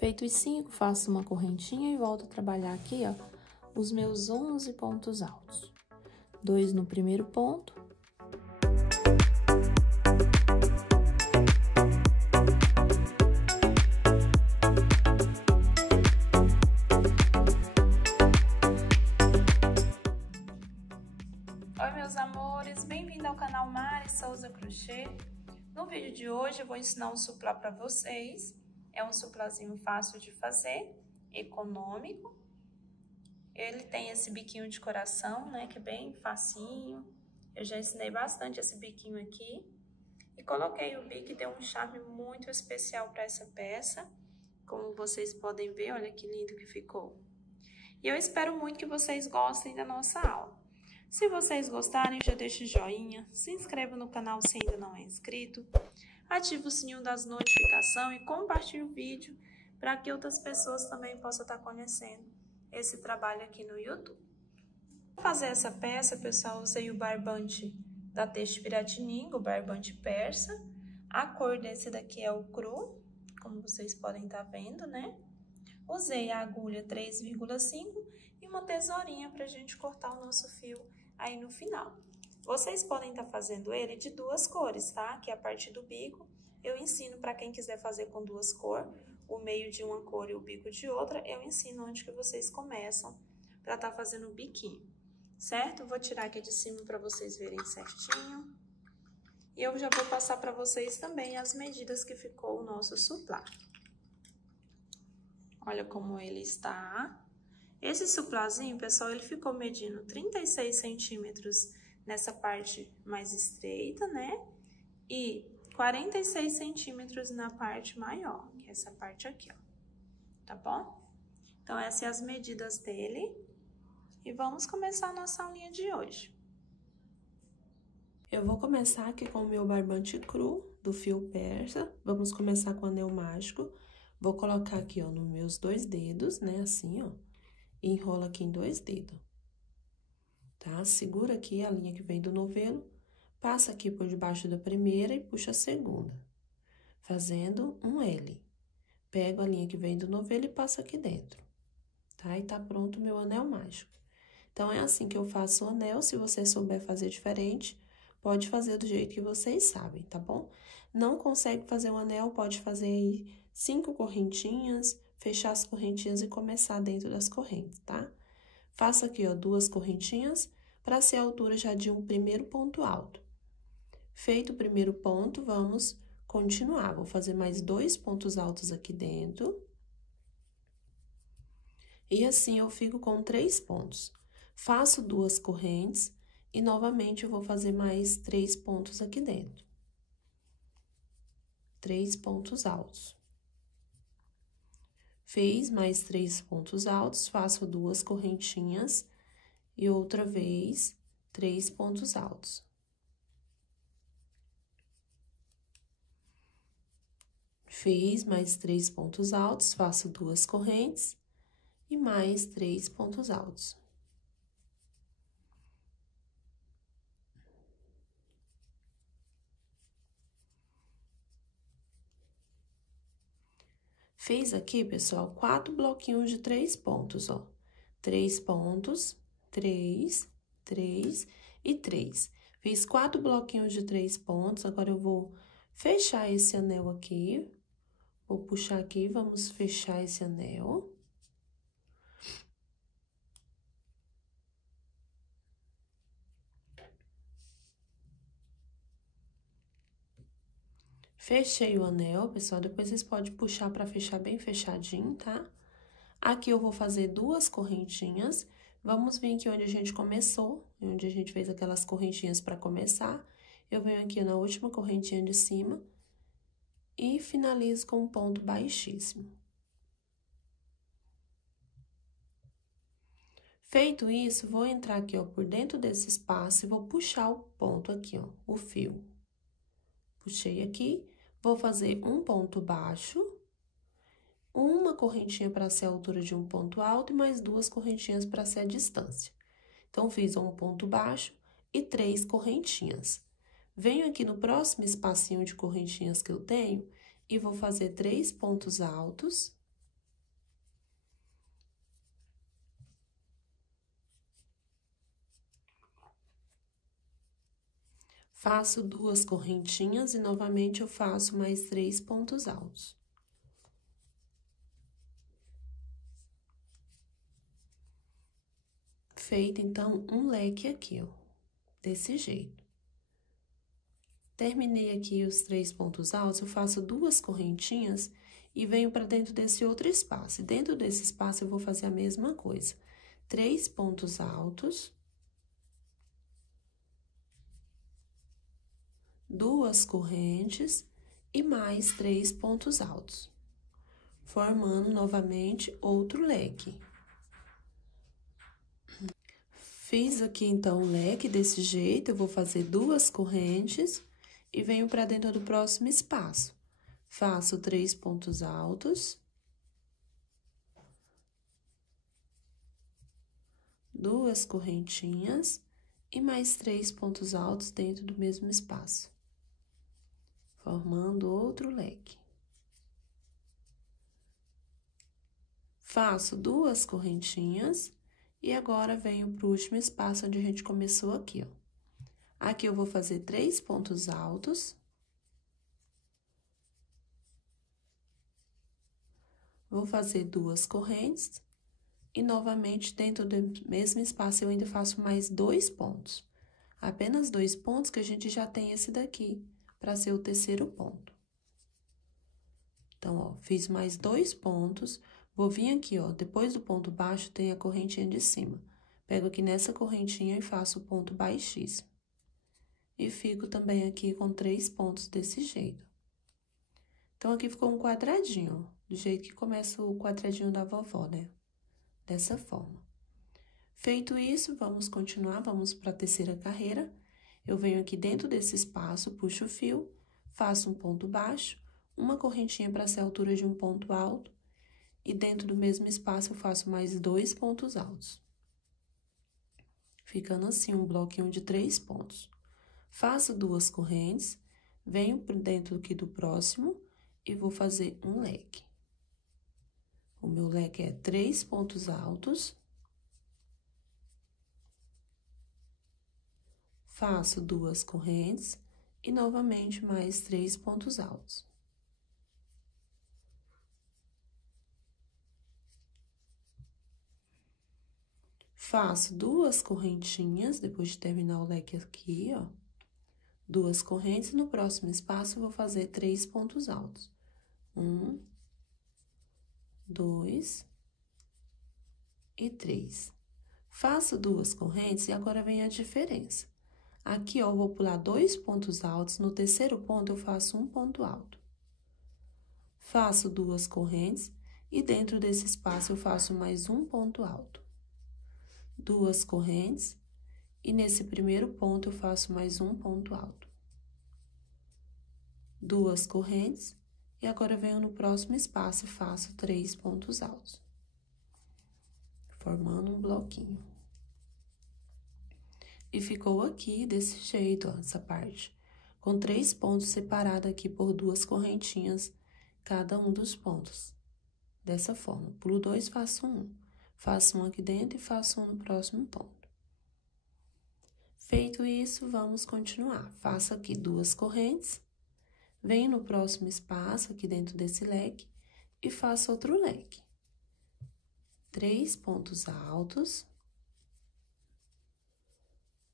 Feito os 5, faço uma correntinha e volto a trabalhar aqui, ó, os meus 11 pontos altos. 2 no primeiro ponto. Oi, meus amores, bem-vindo ao canal Mari Souza Crochê. No vídeo de hoje eu vou ensinar um suplá para vocês. É um suplazinho fácil de fazer, econômico. Ele tem esse biquinho de coração, né, que é bem facinho. Eu já ensinei bastante esse biquinho aqui. E coloquei o bico e deu um charme muito especial para essa peça. Como vocês podem ver, olha que lindo que ficou. E eu espero muito que vocês gostem da nossa aula. Se vocês gostarem, já deixa o joinha, se inscreva no canal se ainda não é inscrito, ative o sininho das notificações e compartilhe o vídeo para que outras pessoas também possam estar conhecendo esse trabalho aqui no YouTube. Para fazer essa peça, pessoal, usei o barbante da Têxtil Piratininga, o barbante persa. A cor desse daqui é o cru, como vocês podem estar vendo, né? Usei a agulha 3,5 e uma tesourinha para a gente cortar o nosso fio aí no final. Vocês podem estar fazendo ele de duas cores, tá? Que é a parte do bico. Eu ensino para quem quiser fazer com duas cores, o meio de uma cor e o bico de outra. Eu ensino onde que vocês começam para estar fazendo o biquinho, certo? Vou tirar aqui de cima para vocês verem certinho. E eu já vou passar para vocês também as medidas que ficou o nosso suplá. Olha como ele está. Esse suplazinho, pessoal, ele ficou medindo 36 centímetros nessa parte mais estreita, né? E 46 centímetros na parte maior, que é essa parte aqui, ó. Tá bom? Então, essas são as medidas dele. E vamos começar a nossa aulinha de hoje. Eu vou começar aqui com o meu barbante cru do fio persa. Vamos começar com o anel mágico. Vou colocar aqui, ó, nos meus 2 dedos, né, assim, ó, e enrola aqui em 2 dedos, tá? Segura aqui a linha que vem do novelo, passa aqui por debaixo da primeira e puxa a segunda, fazendo um L. Pego a linha que vem do novelo e passo aqui dentro, tá? E tá pronto o meu anel mágico. Então, é assim que eu faço o anel. Se você souber fazer diferente, pode fazer do jeito que vocês sabem, tá bom? Não consegue fazer um anel, pode fazer aí 5 correntinhas, fechar as correntinhas e começar dentro das correntes, tá? Faço aqui, ó, 2 correntinhas para ser a altura já de um primeiro ponto alto. Feito o primeiro ponto, vamos continuar. Vou fazer mais 2 pontos altos aqui dentro. E assim eu fico com 3 pontos. Faço 2 correntes e novamente eu vou fazer mais 3 pontos aqui dentro. 3 pontos altos. Fiz mais 3 pontos altos, faço 2 correntinhas e outra vez 3 pontos altos. Fiz mais 3 pontos altos, faço 2 correntes e mais 3 pontos altos. Fiz aqui, pessoal, 4 bloquinhos de 3 pontos, ó. 3 pontos, 3, 3 e 3. Fiz 4 bloquinhos de 3 pontos, agora eu vou fechar esse anel aqui. Vou puxar aqui, vamos fechar esse anel. Fechei o anel, pessoal, depois vocês podem puxar para fechar bem fechadinho, tá? Aqui eu vou fazer 2 correntinhas. Vamos vir aqui onde a gente começou, onde a gente fez aquelas correntinhas para começar. Eu venho aqui na última correntinha de cima e finalizo com um ponto baixíssimo. Feito isso, vou entrar aqui, ó, por dentro desse espaço e vou puxar o ponto aqui, ó, o fio. Puxei aqui, vou fazer um ponto baixo, uma correntinha para ser a altura de um ponto alto e mais 2 correntinhas para ser a distância. Então, fiz um ponto baixo e 3 correntinhas. Venho aqui no próximo espacinho de correntinhas que eu tenho e vou fazer 3 pontos altos Faço 2 correntinhas e novamente eu faço mais 3 pontos altos. Feito, então, um leque aqui, ó, desse jeito. Terminei aqui os 3 pontos altos, eu faço 2 correntinhas e venho para dentro desse outro espaço. E dentro desse espaço, eu vou fazer a mesma coisa. 3 pontos altos. 2 correntes e mais 3 pontos altos, formando novamente outro leque. Fiz aqui, então, o leque desse jeito, eu vou fazer 2 correntes e venho para dentro do próximo espaço. Faço 3 pontos altos. 2 correntinhas e mais 3 pontos altos dentro do mesmo espaço, formando outro leque. Faço 2 correntinhas e agora venho para o último espaço onde a gente começou aqui, ó. Aqui eu vou fazer 3 pontos altos. Vou fazer 2 correntes e novamente dentro do mesmo espaço eu ainda faço mais 2 pontos. Apenas 2 pontos que a gente já tem esse daqui para ser o terceiro ponto. Então, ó, fiz mais 2 pontos, vou vir aqui, ó, depois do ponto baixo tem a correntinha de cima. Pego aqui nessa correntinha e faço o ponto baixíssimo. E fico também aqui com 3 pontos desse jeito. Então, aqui ficou um quadradinho, ó, do jeito que começa o quadradinho da vovó, né? Dessa forma. Feito isso, vamos continuar, vamos para a terceira carreira. Eu venho aqui dentro desse espaço, puxo o fio, faço um ponto baixo, uma correntinha para ser a altura de um ponto alto, e dentro do mesmo espaço eu faço mais 2 pontos altos. Ficando assim, um bloquinho de 3 pontos. Faço 2 correntes, venho dentro aqui do próximo e vou fazer um leque. O meu leque é 3 pontos altos. Faço 2 correntes e novamente mais 3 pontos altos. Faço 2 correntinhas, depois de terminar o leque aqui, ó. 2 correntes, no próximo espaço eu vou fazer 3 pontos altos. 1, 2 e 3. Faço 2 correntes e agora vem a diferença. Aqui, ó, eu vou pular 2 pontos altos, no terceiro ponto eu faço um ponto alto. Faço 2 correntes e dentro desse espaço eu faço mais um ponto alto. 2 correntes e nesse primeiro ponto eu faço mais um ponto alto. 2 correntes e agora venho no próximo espaço e faço 3 pontos altos, formando um bloquinho. E ficou aqui desse jeito, ó, essa parte, com 3 pontos separados aqui por 2 correntinhas, cada um dos pontos. Dessa forma, pulo 2, faço 1. Faço um aqui dentro e faço um no próximo ponto. Feito isso, vamos continuar. Faço aqui 2 correntes, venho no próximo espaço, aqui dentro desse leque, e faço outro leque. 3 pontos altos,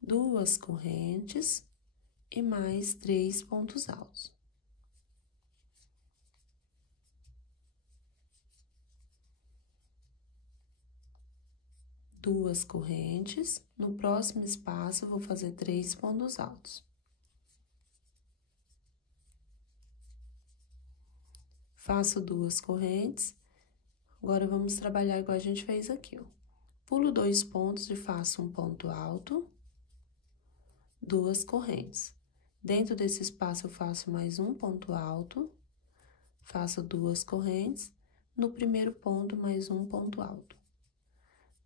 2 correntes e mais 3 pontos altos. Duas correntes, no próximo espaço eu vou fazer 3 pontos altos. Faço 2 correntes, agora vamos trabalhar igual a gente fez aqui, ó. Pulo 2 pontos e faço um ponto alto, 2 correntes. Dentro desse espaço eu faço mais um ponto alto, faço 2 correntes, no primeiro ponto mais um ponto alto.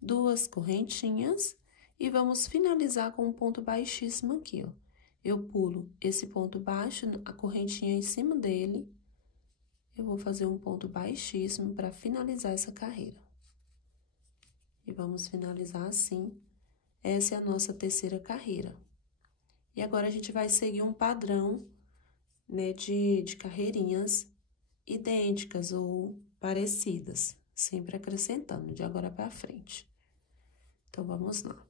2 correntinhas e vamos finalizar com um ponto baixíssimo aqui, ó. Eu pulo esse ponto baixo, a correntinha em cima dele, eu vou fazer um ponto baixíssimo para finalizar essa carreira. E vamos finalizar assim. Essa é a nossa terceira carreira. E agora, a gente vai seguir um padrão, né, de carreirinhas idênticas ou parecidas, sempre acrescentando de agora pra frente. Então, vamos lá.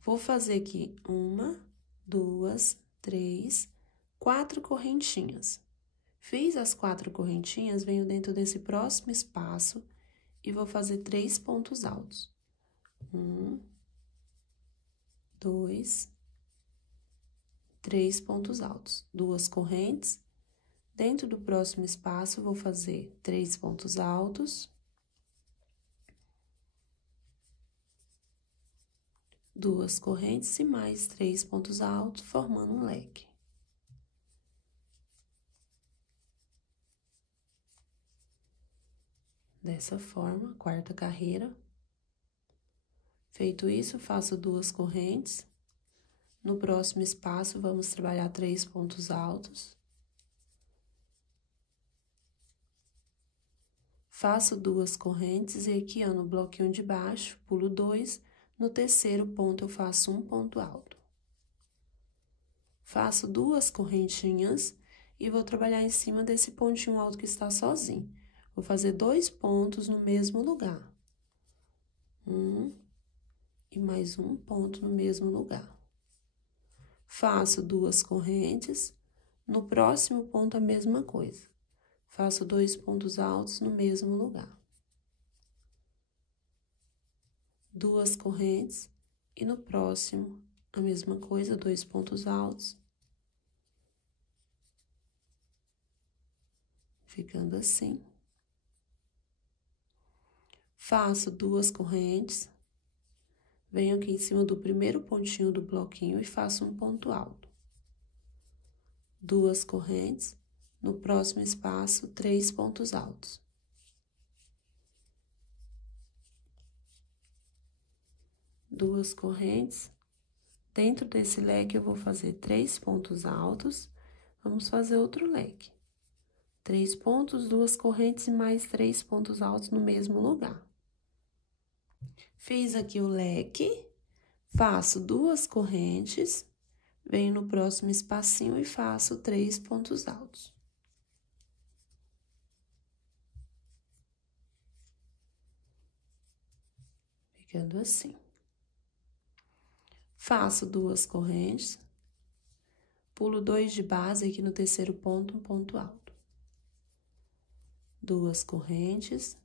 Vou fazer aqui 1, 2, 3, 4 correntinhas. Fiz as 4 correntinhas, venho dentro desse próximo espaço e vou fazer 3 pontos altos. 1, 2, 3 pontos altos. 2 correntes. Dentro do próximo espaço, vou fazer 3 pontos altos. 2 correntes e mais 3 pontos altos, formando um leque. Dessa forma, quarta carreira. Feito isso, faço 2 correntes. No próximo espaço, vamos trabalhar 3 pontos altos. Faço 2 correntes e aqui, ó, no bloquinho de baixo, pulo 2. No terceiro ponto, eu faço um ponto alto. Faço 2 correntinhas e vou trabalhar em cima desse pontinho alto que está sozinho. Vou fazer 2 pontos no mesmo lugar. 1 e mais um ponto no mesmo lugar. Faço 2 correntes, no próximo ponto a mesma coisa. Faço 2 pontos altos no mesmo lugar. 2 correntes e no próximo a mesma coisa, 2 pontos altos. Ficando assim. Faço 2 correntes, venho aqui em cima do primeiro pontinho do bloquinho e faço um ponto alto. 2 correntes, no próximo espaço, 3 pontos altos. Duas correntes, dentro desse leque eu vou fazer 3 pontos altos, vamos fazer outro leque. 3 pontos, 2 correntes e mais 3 pontos altos no mesmo lugar. Fiz aqui o leque, faço 2 correntes, venho no próximo espacinho e faço 3 pontos altos. Ficando assim. Faço 2 correntes, pulo 2 de base aqui no terceiro ponto, um ponto alto. 2 correntes.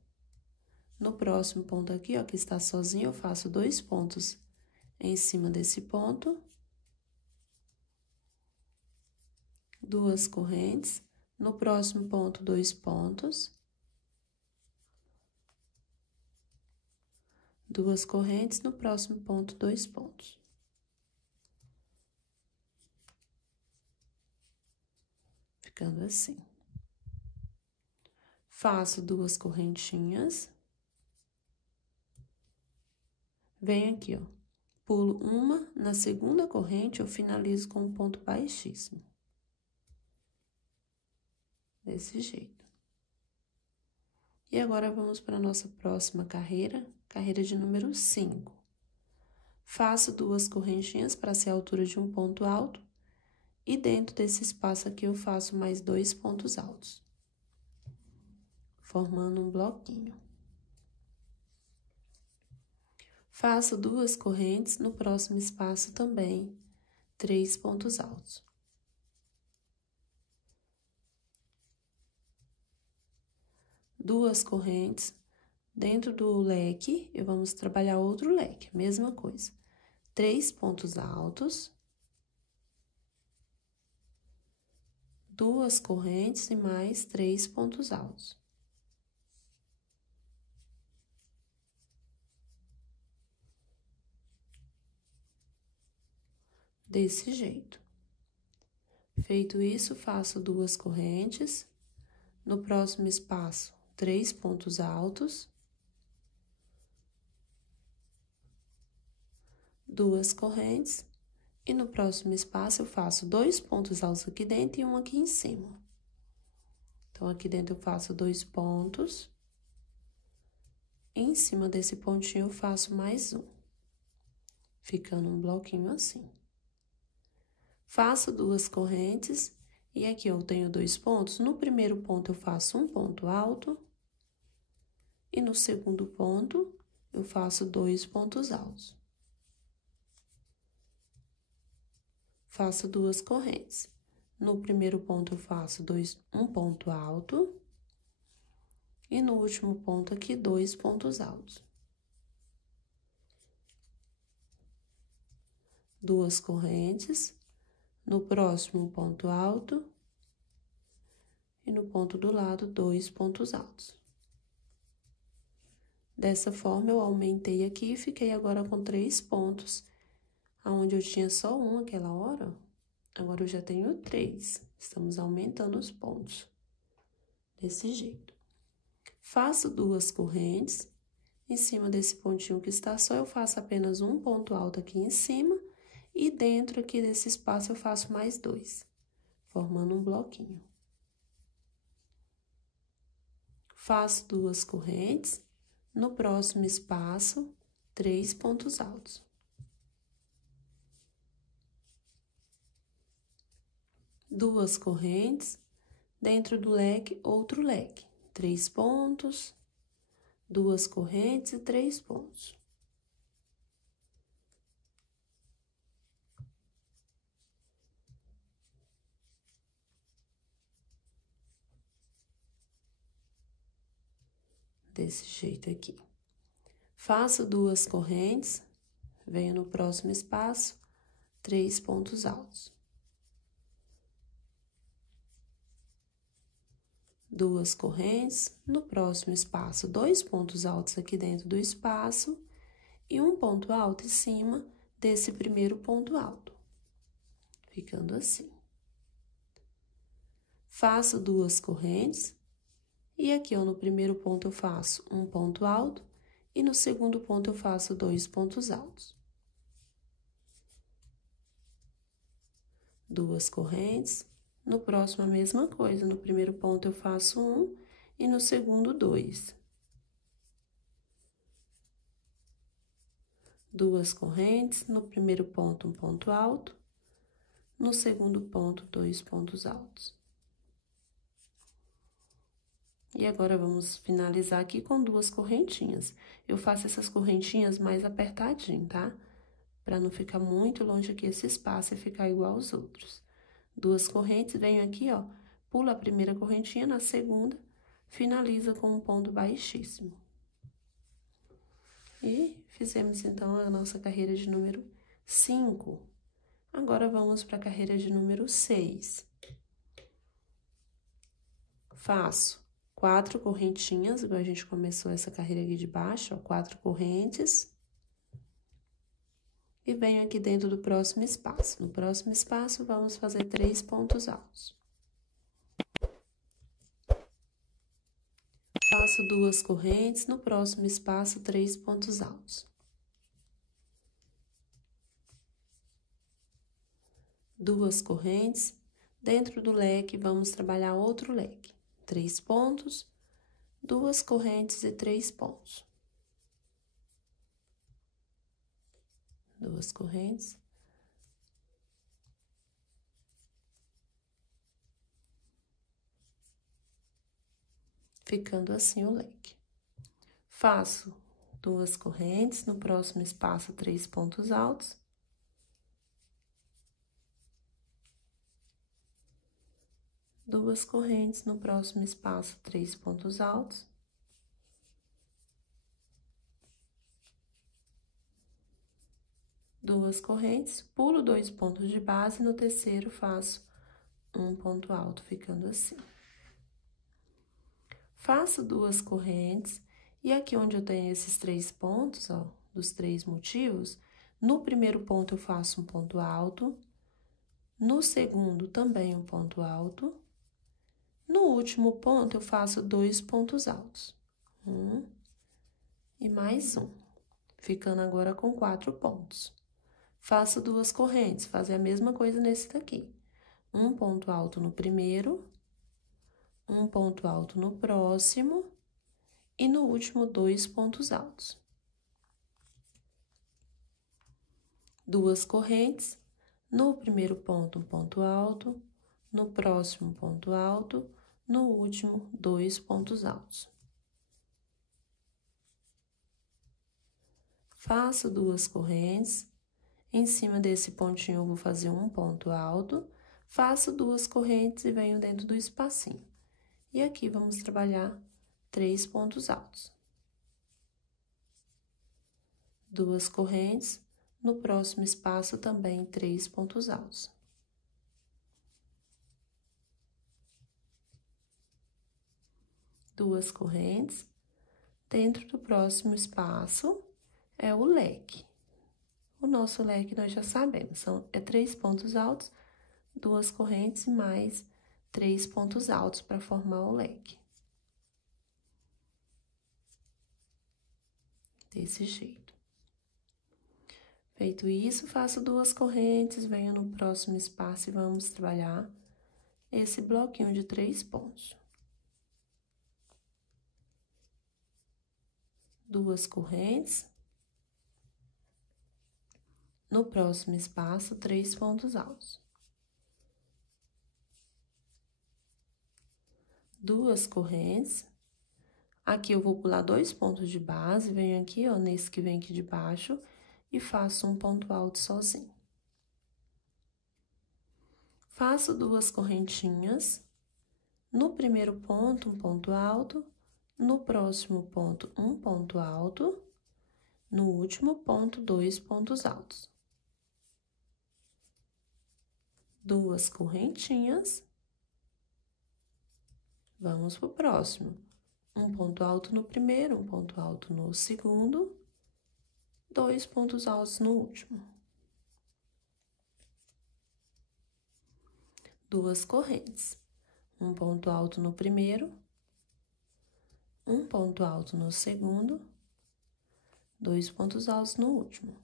No próximo ponto aqui, ó, que está sozinho, eu faço 2 pontos em cima desse ponto. 2 correntes. No próximo ponto, 2 pontos. 2 correntes. No próximo ponto, 2 pontos. Ficando assim. Faço 2 correntinhas. Venho aqui, ó, pulo uma, na segunda corrente eu finalizo com um ponto baixíssimo. Desse jeito. E agora, vamos para a nossa próxima carreira, carreira de número 5. Faço 2 correntinhas para ser a altura de um ponto alto, e dentro desse espaço aqui eu faço mais 2 pontos altos, formando um bloquinho. Faço 2 correntes, no próximo espaço também, 3 pontos altos. Duas correntes, dentro do leque, e vamos trabalhar outro leque, mesma coisa. 3 pontos altos. 2 correntes e mais 3 pontos altos. Desse jeito. Feito isso, faço 2 correntes. No próximo espaço, 3 pontos altos. 2 correntes. E no próximo espaço, eu faço 2 pontos altos aqui dentro e um aqui em cima. Então, aqui dentro eu faço 2 pontos. Em cima desse pontinho, eu faço mais um. Ficando um bloquinho assim. Faço 2 correntes, e aqui eu tenho 2 pontos. No primeiro ponto, eu faço um ponto alto, e no segundo ponto, eu faço 2 pontos altos. Faço 2 correntes. No primeiro ponto, eu faço um ponto alto, e no último ponto aqui, 2 pontos altos. 2 correntes, no próximo ponto alto, e no ponto do lado, 2 pontos altos. Dessa forma, eu aumentei aqui e fiquei agora com 3 pontos, aonde eu tinha só um aquela hora, agora eu já tenho 3. Estamos aumentando os pontos, desse jeito. Faço 2 correntes, em cima desse pontinho que está só, eu faço apenas um ponto alto aqui em cima, e dentro aqui desse espaço eu faço mais 2, formando um bloquinho. Faço 2 correntes, no próximo espaço, 3 pontos altos. 2 correntes, dentro do leque, outro leque. 3 pontos, 2 correntes e 3 pontos. Desse jeito aqui. Faço 2 correntes, venho no próximo espaço, 3 pontos altos. 2 correntes, no próximo espaço, 2 pontos altos aqui dentro do espaço e um ponto alto em cima desse primeiro ponto alto, ficando assim. Faço 2 correntes e aqui, ó, no primeiro ponto eu faço um ponto alto e no segundo ponto eu faço 2 pontos altos. 2 correntes. No próximo, a mesma coisa. No primeiro ponto, eu faço 1 e no segundo, 2. 2 correntes. No primeiro ponto, um ponto alto. No segundo ponto, 2 pontos altos. E agora, vamos finalizar aqui com 2 correntinhas. Eu faço essas correntinhas mais apertadinho, tá? Pra não ficar muito longe aqui esse espaço e ficar igual aos outros. 2 correntes, venho aqui, ó, pulo a primeira correntinha, na segunda, finaliza com um ponto baixíssimo. E fizemos, então, a nossa carreira de número 5. Agora, vamos para a carreira de número 6. Faço 4 correntinhas, igual a gente começou essa carreira aqui de baixo, ó, 4 correntes. E venho aqui dentro do próximo espaço. No próximo espaço, vamos fazer 3 pontos altos. Faço 2 correntes, no próximo espaço, 3 pontos altos. 2 correntes, dentro do leque, vamos trabalhar outro leque. 3 pontos, 2 correntes e 3 pontos. 2 correntes. Ficando assim o leque. Faço 2 correntes, no próximo espaço, 3 pontos altos. 2 correntes, no próximo espaço, 3 pontos altos. 2 correntes, pulo 2 pontos de base, no terceiro faço um ponto alto, ficando assim. Faço 2 correntes, e aqui onde eu tenho esses 3 pontos, ó, dos 3 motivos, no primeiro ponto eu faço um ponto alto, no segundo também um ponto alto, no último ponto eu faço 2 pontos altos. E mais um, ficando agora com 4 pontos. Faço 2 correntes, fazer a mesma coisa nesse daqui. Um ponto alto no primeiro, um ponto alto no próximo, e no último, 2 pontos altos. 2 correntes, No primeiro ponto, um ponto alto, no próximo ponto alto, no último, 2 pontos altos. Faço 2 correntes, em cima desse pontinho eu vou fazer um ponto alto, faço 2 correntes e venho dentro do espacinho. E aqui vamos trabalhar 3 pontos altos. 2 correntes, no próximo espaço também 3 pontos altos. Duas correntes, dentro do próximo espaço é o leque. O nosso leque nós já sabemos, é 3 pontos altos, 2 correntes e mais 3 pontos altos para formar o leque. Desse jeito. Feito isso, faço 2 correntes, venho no próximo espaço e vamos trabalhar esse bloquinho de 3 pontos. 2 correntes. No próximo espaço, 3 pontos altos. 2 correntes. Aqui eu vou pular 2 pontos de base, venho aqui, ó, nesse que vem aqui de baixo, e faço um ponto alto sozinho. Faço 2 correntinhas. No primeiro ponto, um ponto alto. No próximo ponto, um ponto alto. No último ponto, 2 pontos altos. 2 correntinhas. Vamos pro próximo. Um ponto alto no primeiro, um ponto alto no segundo, 2 pontos altos no último. 2 correntes. Um ponto alto no primeiro, um ponto alto no segundo, 2 pontos altos no último.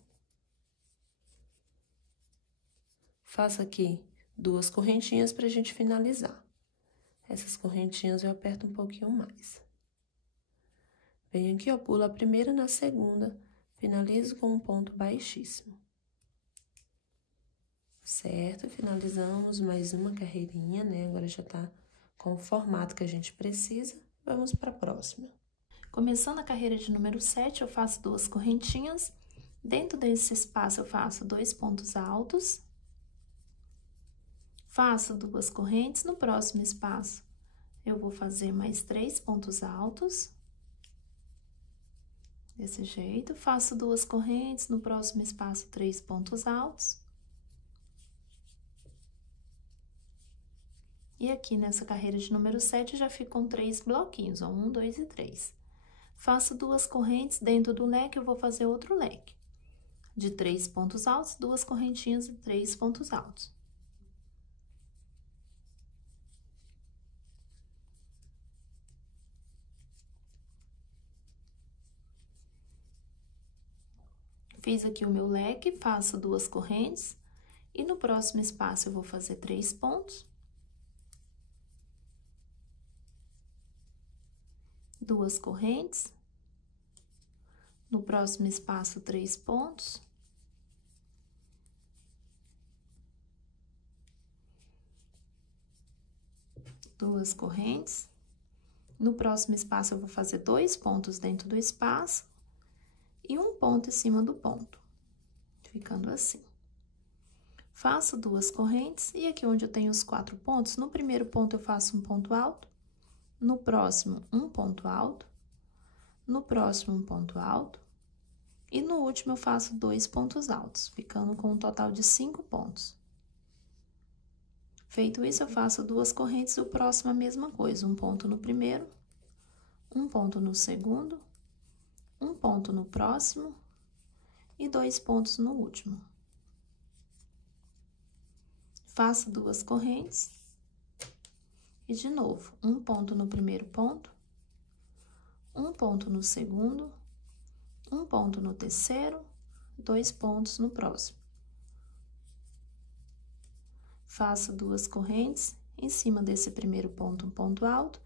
Faço aqui 2 correntinhas para a gente finalizar. Essas correntinhas eu aperto um pouquinho mais. Venho aqui, ó, pulo a primeira na segunda, finalizo com um ponto baixíssimo. Certo? Finalizamos mais uma carreirinha, né? Agora já tá com o formato que a gente precisa. Vamos para a próxima. Começando a carreira de número 7, eu faço 2 correntinhas. Dentro desse espaço, eu faço 2 pontos altos. Faço 2 correntes. No próximo espaço, eu vou fazer mais 3 pontos altos. Desse jeito. Faço 2 correntes. No próximo espaço, 3 pontos altos. E aqui nessa carreira de número 7, já ficam 3 bloquinhos, ó, 1, 2 e 3. Faço 2 correntes, dentro do leque eu vou fazer outro leque. De 3 pontos altos, 2 correntinhas e 3 pontos altos. Fiz aqui o meu leque, faço 2 correntes. E no próximo espaço eu vou fazer 3 pontos. 2 correntes. No próximo espaço, 3 pontos. Duas correntes. No próximo espaço, eu vou fazer 2 pontos dentro do espaço e um ponto em cima do ponto, ficando assim. Faço 2 correntes e aqui onde eu tenho os 4 pontos, no primeiro ponto eu faço um ponto alto, no próximo um ponto alto, no próximo um ponto alto e no último eu faço 2 pontos altos, ficando com um total de 5 pontos. Feito isso, eu faço 2 correntes e o próximo a mesma coisa, um ponto no primeiro, um ponto no segundo, um ponto no próximo e 2 pontos no último. Faço 2 correntes e, de novo, um ponto no primeiro ponto, um ponto no segundo, um ponto no terceiro, 2 pontos no próximo. Faço 2 correntes, em cima desse primeiro ponto, um ponto alto,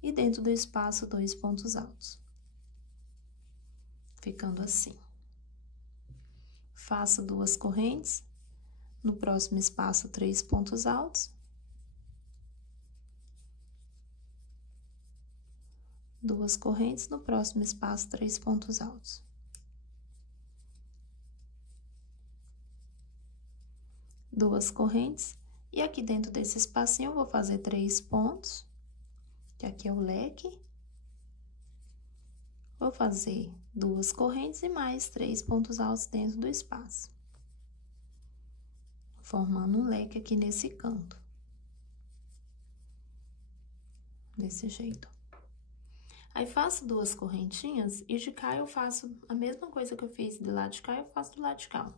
e dentro do espaço, 2 pontos altos. Ficando assim. Faço 2 correntes, no próximo espaço, 3 pontos altos. Duas correntes, no próximo espaço, 3 pontos altos. Duas correntes, e aqui dentro desse espacinho eu vou fazer 3 pontos, que aqui é o leque. Vou fazer 2 correntes e mais 3 pontos altos dentro do espaço, formando um leque aqui nesse canto. Desse jeito. Aí, faço 2 correntinhas e de cá eu faço a mesma coisa que eu fiz do lado de cá, eu faço do lado de cá.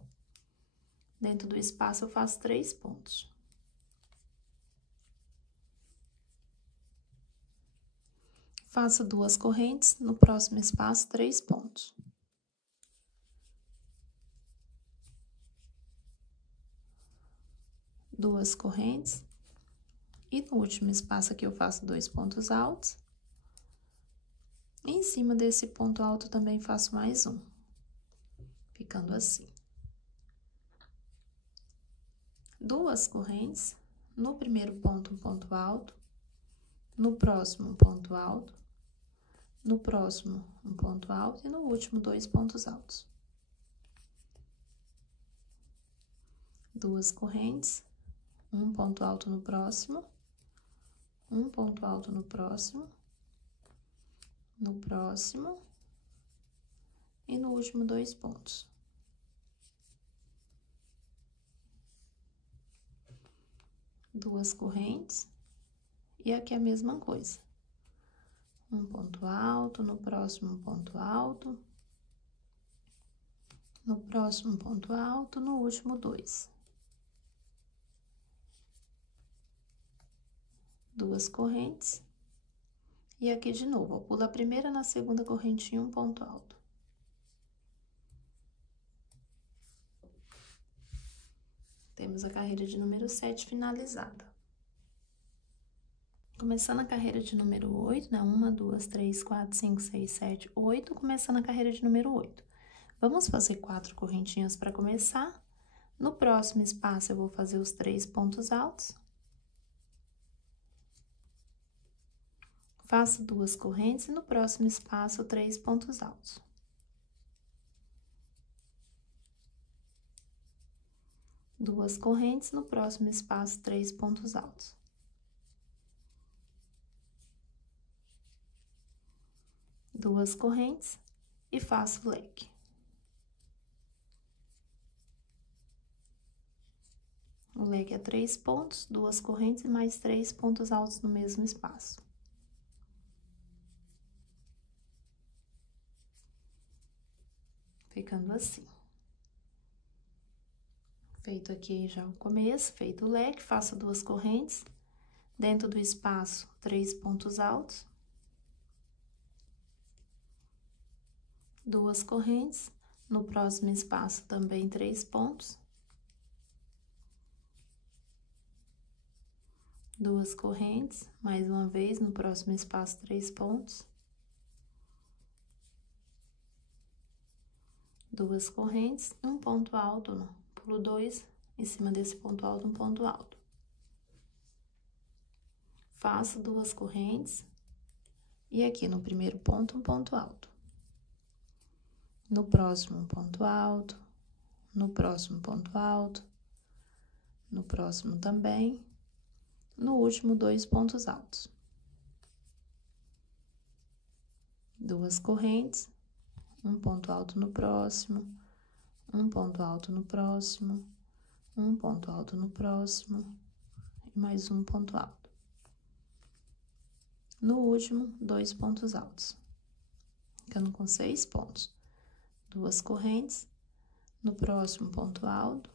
Dentro do espaço eu faço 3 pontos. Faço 2 correntes, no próximo espaço, 3 pontos. Duas correntes, e no último espaço aqui eu faço 2 pontos altos. E em cima desse ponto alto também faço mais um, ficando assim. Duas correntes, no primeiro ponto, um ponto alto, no próximo, um ponto alto, no próximo, um ponto alto e no último, 2 pontos altos. Duas correntes, um ponto alto no próximo, um ponto alto no próximo e no último, 2 pontos. Duas correntes, e aqui a mesma coisa. Um ponto alto, no próximo, um ponto alto, no próximo, um ponto alto, no último, 2. Duas correntes, e aqui de novo, eu pulo a primeira na segunda correntinha, um ponto alto. Temos a carreira de número 7 finalizada. Começando a carreira de número 8, né? 1, 2, 3, 4, 5, 6, 7, 8, começando a carreira de número 8. Vamos fazer 4 correntinhas para começar. No próximo espaço, eu vou fazer os 3 pontos altos. Faço 2 correntes e no próximo espaço, 3 pontos altos. Duas correntes, no próximo espaço, 3 pontos altos. Duas correntes e faço o leque. O leque é 3 pontos, 2 correntes e mais 3 pontos altos no mesmo espaço. Ficando assim. Feito aqui já o começo, feito o leque, faço 2 correntes, dentro do espaço, 3 pontos altos. Duas correntes, no próximo espaço também 3 pontos. Duas correntes, mais uma vez, no próximo espaço, 3 pontos. Duas correntes, um ponto alto, pulo 2, em cima desse ponto alto, um ponto alto. Faço 2 correntes, e aqui no primeiro ponto, um ponto alto. No próximo, um ponto alto, no próximo, ponto alto, no próximo também, no último, 2 pontos altos. Duas correntes, um ponto alto no próximo, um ponto alto no próximo, um ponto alto no próximo e mais um ponto alto. No último, 2 pontos altos, ficando com 6 pontos. Duas correntes, no próximo ponto alto,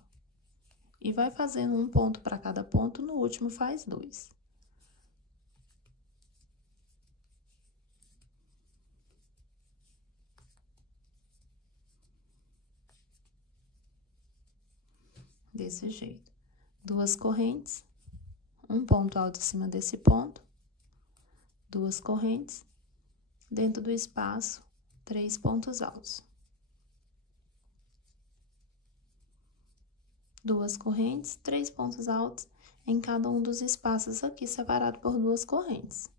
e vai fazendo um ponto para cada ponto, no último faz 2. Desse jeito. Duas correntes, um ponto alto em cima desse ponto, duas correntes, dentro do espaço, 3 pontos altos. duas correntes, 3 pontos altos em cada um dos espaços aqui, separado por duas correntes.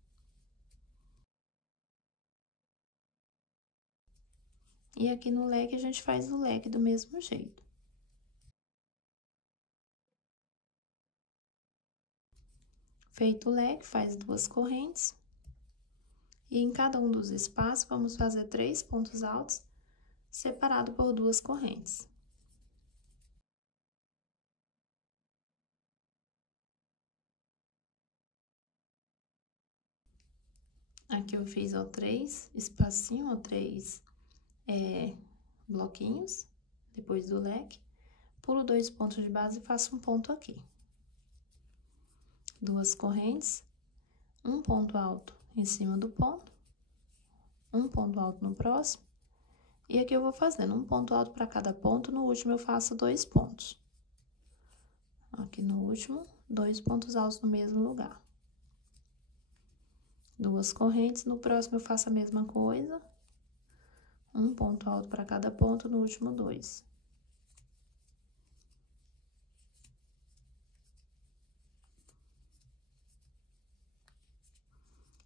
E aqui no leque, a gente faz o leque do mesmo jeito. Feito o leque, faz duas correntes. E em cada um dos espaços, vamos fazer 3 pontos altos, separado por duas correntes. Aqui eu fiz, ó, 3 espacinhos, ó, 3 bloquinhos, depois do leque. Pulo 2 pontos de base e faço um ponto aqui. Duas correntes, um ponto alto em cima do ponto, um ponto alto no próximo. E aqui eu vou fazendo um ponto alto para cada ponto, no último eu faço 2 pontos. Aqui no último, 2 pontos altos no mesmo lugar. Duas correntes, no próximo eu faço a mesma coisa. Um ponto alto para cada ponto, no último 2.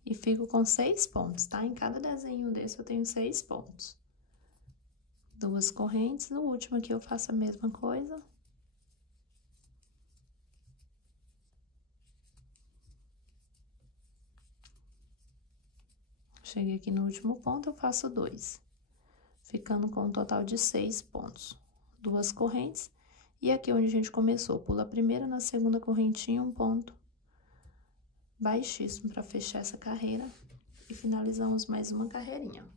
E fico com 6 pontos, tá? Em cada desenho desse eu tenho 6 pontos. Duas correntes, no último aqui eu faço a mesma coisa. Cheguei aqui no último ponto, eu faço 2, ficando com um total de 6 pontos. Duas correntes, e aqui onde a gente começou, pula a primeira, na segunda correntinha, um ponto baixíssimo para fechar essa carreira. E finalizamos mais uma carreirinha.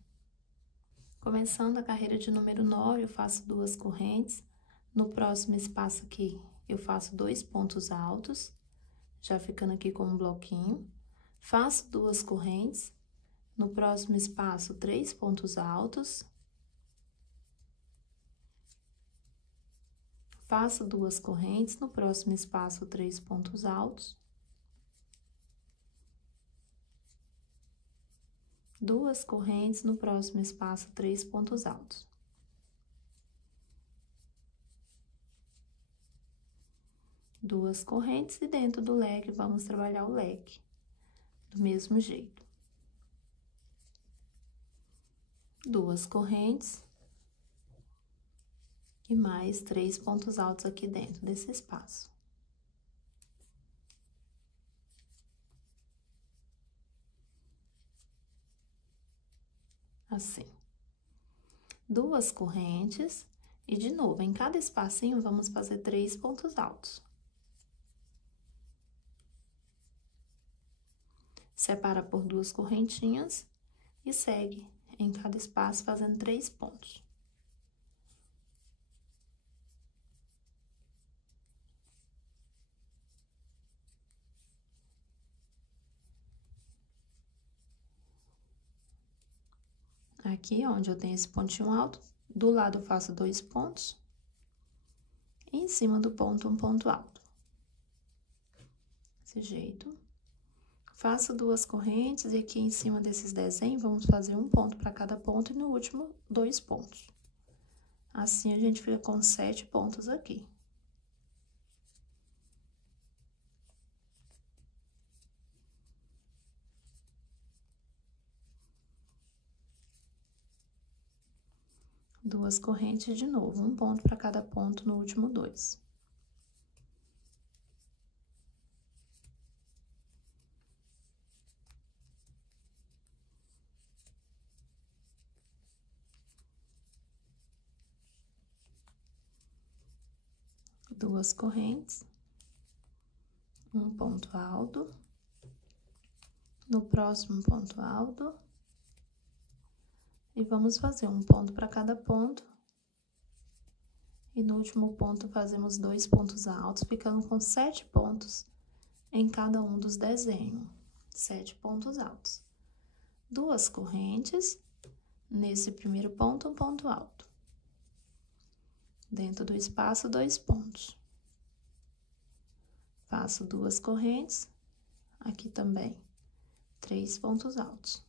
Começando a carreira de número 9, eu faço duas correntes. No próximo espaço aqui, eu faço 2 pontos altos, já ficando aqui com um bloquinho. Faço duas correntes. No próximo espaço, 3 pontos altos. Faço duas correntes. No próximo espaço, 3 pontos altos. Duas correntes, no próximo espaço, 3 pontos altos. Duas correntes, e dentro do leque, vamos trabalhar o leque do mesmo jeito. Duas correntes e mais 3 pontos altos aqui dentro desse espaço. Assim. Duas correntes e, de novo, em cada espacinho, vamos fazer 3 pontos altos. Separa por duas correntinhas e segue em cada espaço fazendo 3 pontos. Aqui, onde eu tenho esse pontinho alto, do lado eu faço 2 pontos. E em cima do ponto, um ponto alto. Desse jeito. Faço duas correntes e aqui em cima desses desenhos, vamos fazer um ponto para cada ponto e no último, 2 pontos. Assim, a gente fica com 7 pontos aqui. Duas correntes de novo, um ponto para cada ponto no último 2. Duas correntes, um ponto alto, no próximo ponto alto, e vamos fazer um ponto para cada ponto, e no último ponto fazemos 2 pontos altos, ficando com 7 pontos em cada um dos desenhos, 7 pontos altos. Duas correntes, nesse primeiro ponto, um ponto alto. Dentro do espaço, 2 pontos. Faço duas correntes, aqui também, 3 pontos altos.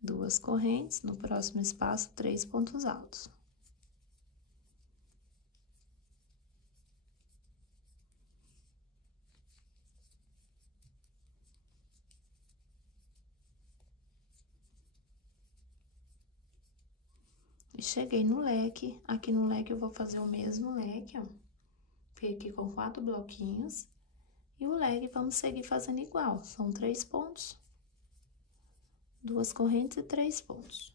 Duas correntes, no próximo espaço, 3 pontos altos. E cheguei no leque. Aqui no leque eu vou fazer o mesmo leque, ó. Fiquei aqui com 4 bloquinhos. E o leque vamos seguir fazendo igual. São 3 pontos. 2 correntes e 3 pontos.